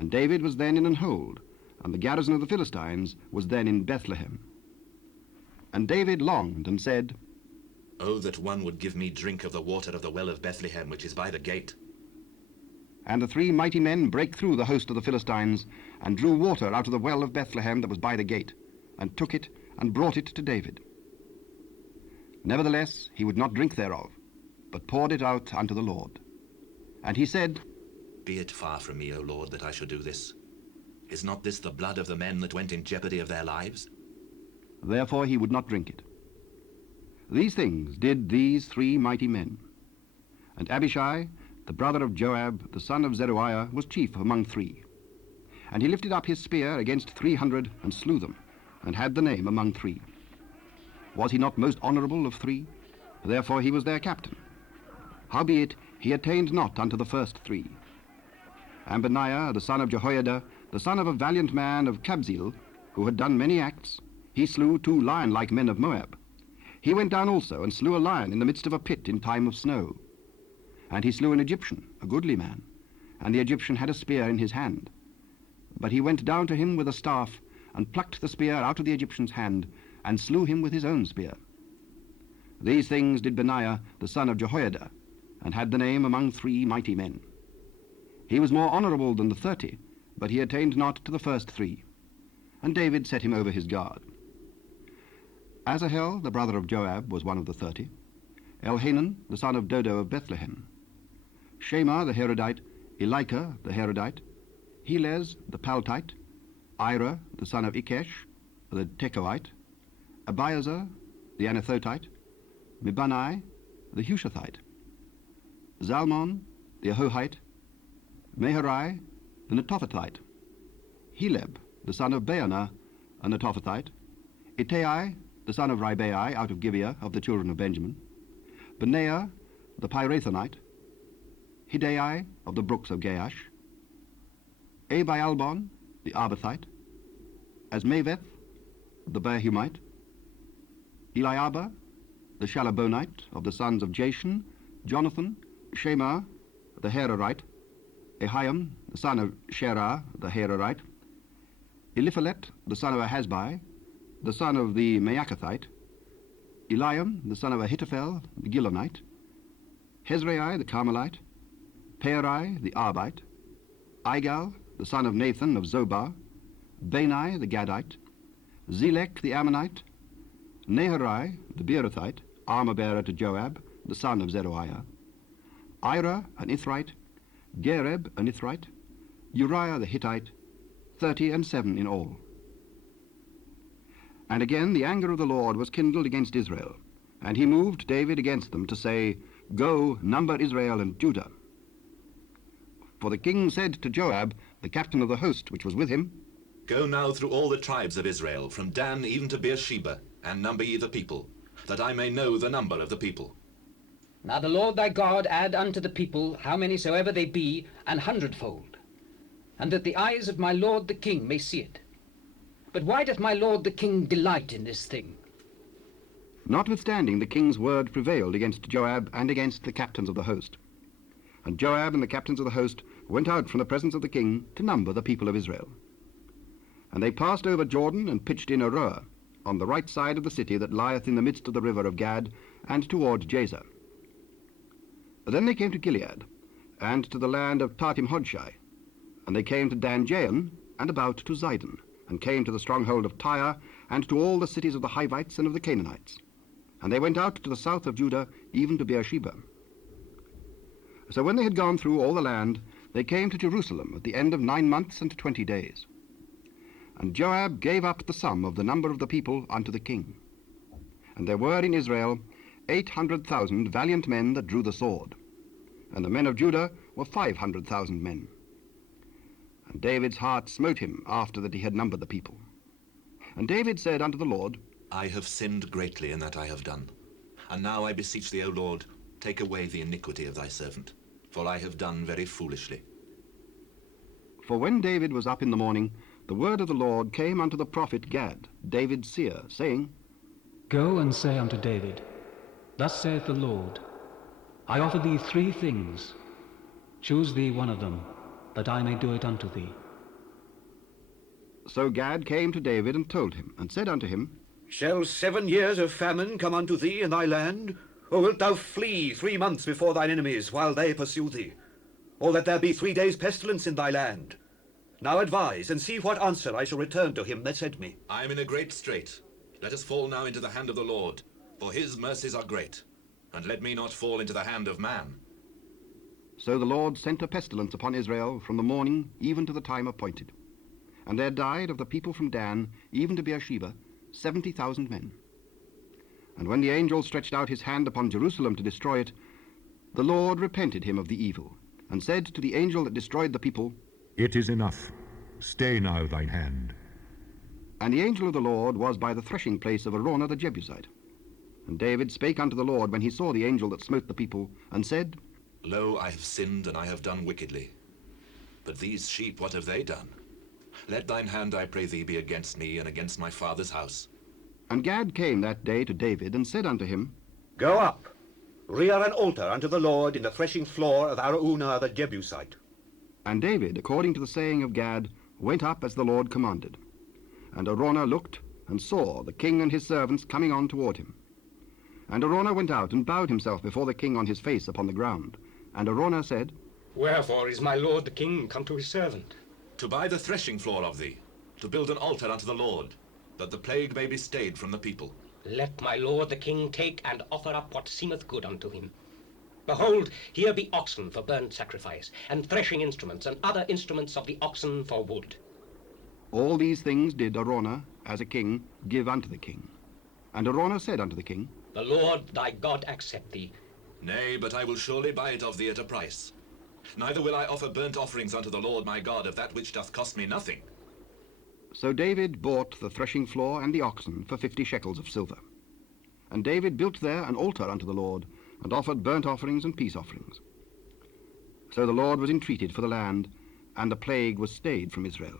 And David was then in an hold, and the garrison of the Philistines was then in Bethlehem. And David longed and said, Oh, that one would give me drink of the water of the well of Bethlehem, which is by the gate. And the 3 mighty men brake through the host of the Philistines, and drew water out of the well of Bethlehem that was by the gate, and took it, and brought it to David. Nevertheless, he would not drink thereof, but poured it out unto the Lord. And he said, Be it far from me, O Lord, that I should do this. Is not this the blood of the men that went in jeopardy of their lives? Therefore he would not drink it. These things did these 3 mighty men. And Abishai, the brother of Joab, the son of Zeruiah, was chief among 3. And he lifted up his spear against 300 and slew them, and had the name among 3. Was he not most honourable of 3? Therefore he was their captain. Howbeit he attained not unto the first 3. And Benaiah, the son of Jehoiada, the son of a valiant man of Kabzeel, who had done many acts, he slew 2 lion-like men of Moab. He went down also and slew a lion in the midst of a pit in time of snow. And he slew an Egyptian, a goodly man, and the Egyptian had a spear in his hand. But he went down to him with a staff, and plucked the spear out of the Egyptian's hand, and slew him with his own spear. These things did Benaiah, the son of Jehoiada, and had the name among 3 mighty men. He was more honourable than the 30, but he attained not to the first 3. And David set him over his guard. Asahel, the brother of Joab, was one of the 30. Elhanan, the son of Dodo of Bethlehem. Shema the Herodite, Elika the Herodite, Helez the Paltite, Ira the son of Ikesh, the Tekoite, Abiezer the Anathotite, Mibannai the Hushathite, Zalmon the Ahohite, Meharai the Netophathite, Heleb the son of Baanah, a Netophathite, Ittai the son of Ribai out of Gibeah of the children of Benjamin, Benaiah the Pirathonite, Hidai of the brooks of Gaash, Abialbon the Arbathite, Asmaveth the Berhumite, Eliaba the Shalabonite of the sons of Jashan, Jonathan, Shema the Hararite, Ahiam the son of Sherah the Hararite, Eliphalet the son of Ahasbai, the son of the Maacathite, Eliam the son of Ahithophel the Gilonite, Hezrai the Carmelite, Perai the Arbite, Igal the son of Nathan of Zobah, Bani the Gadite, Zelek the Ammonite, Naharai the Beerothite, armor-bearer to Joab, the son of Zeruiah, Ira an Ithrite, Gareb an Ithrite, Uriah the Hittite, 37 in all. And again the anger of the Lord was kindled against Israel, and he moved David against them to say, Go, number Israel and Judah. For the king said to Joab, the captain of the host which was with him, Go now through all the tribes of Israel, from Dan even to Beersheba, and number ye the people, that I may know the number of the people. Now the Lord thy God add unto the people, how many soever they be, 100-fold, and that the eyes of my lord the king may see it. But why doth my lord the king delight in this thing? Notwithstanding, the king's word prevailed against Joab and against the captains of the host. And Joab and the captains of the host went out from the presence of the king to number the people of Israel. And they passed over Jordan and pitched in Aroer, on the right side of the city that lieth in the midst of the river of Gad, and toward Jazer. Then they came to Gilead, and to the land of Tartim-Hodshai, and they came to Dan-Jaan, and about to Zidon, and came to the stronghold of Tyre, and to all the cities of the Hivites and of the Canaanites. And they went out to the south of Judah, even to Beersheba. So when they had gone through all the land, they came to Jerusalem at the end of 9 months and 20 days. And Joab gave up the sum of the number of the people unto the king. And there were in Israel 800,000 valiant men that drew the sword, and the men of Judah were 500,000 men. And David's heart smote him after that he had numbered the people. And David said unto the Lord, I have sinned greatly in that I have done. And now I beseech thee, O Lord, take away the iniquity of thy servant, for I have done very foolishly. For when David was up in the morning, the word of the Lord came unto the prophet Gad, David's seer, saying, Go and say unto David, Thus saith the Lord, I offer thee 3 things. Choose thee one of them, that I may do it unto thee. So Gad came to David and told him, and said unto him, Shall 7 years of famine come unto thee in thy land? Or wilt thou flee 3 months before thine enemies, while they pursue thee? Or that there be 3 days' pestilence in thy land? Now advise, and see what answer I shall return to him that sent me. I am in a great strait. Let us fall now into the hand of the Lord, for his mercies are great. And let me not fall into the hand of man. So the Lord sent a pestilence upon Israel from the morning even to the time appointed. And there died of the people from Dan even to Beersheba 70,000 men. And when the angel stretched out his hand upon Jerusalem to destroy it, the Lord repented him of the evil, and said to the angel that destroyed the people, It is enough. Stay now thine hand. And the angel of the Lord was by the threshing place of Araunah the Jebusite. And David spake unto the Lord when he saw the angel that smote the people, and said, Lo, I have sinned, and I have done wickedly. But these sheep, what have they done? Let thine hand, I pray thee, be against me and against my father's house. And Gad came that day to David, and said unto him, Go up, rear an altar unto the Lord in the threshing floor of Araunah the Jebusite. And David, according to the saying of Gad, went up as the Lord commanded. And Araunah looked, and saw the king and his servants coming on toward him. And Araunah went out, and bowed himself before the king on his face upon the ground. And Araunah said, Wherefore is my lord the king come to his servant? To buy the threshing floor of thee, to build an altar unto the Lord, that the plague may be stayed from the people. Let my lord the king take and offer up what seemeth good unto him. Behold, here be oxen for burnt sacrifice, and threshing instruments, and other instruments of the oxen for wood. All these things did Araunah, as a king, give unto the king. And Araunah said unto the king, The Lord thy God accept thee. Nay, but I will surely buy it of thee at a price. Neither will I offer burnt offerings unto the Lord my God of that which doth cost me nothing. So David bought the threshing floor and the oxen for 50 shekels of silver. And David built there an altar unto the Lord, and offered burnt offerings and peace offerings. So the Lord was entreated for the land, and the plague was stayed from Israel.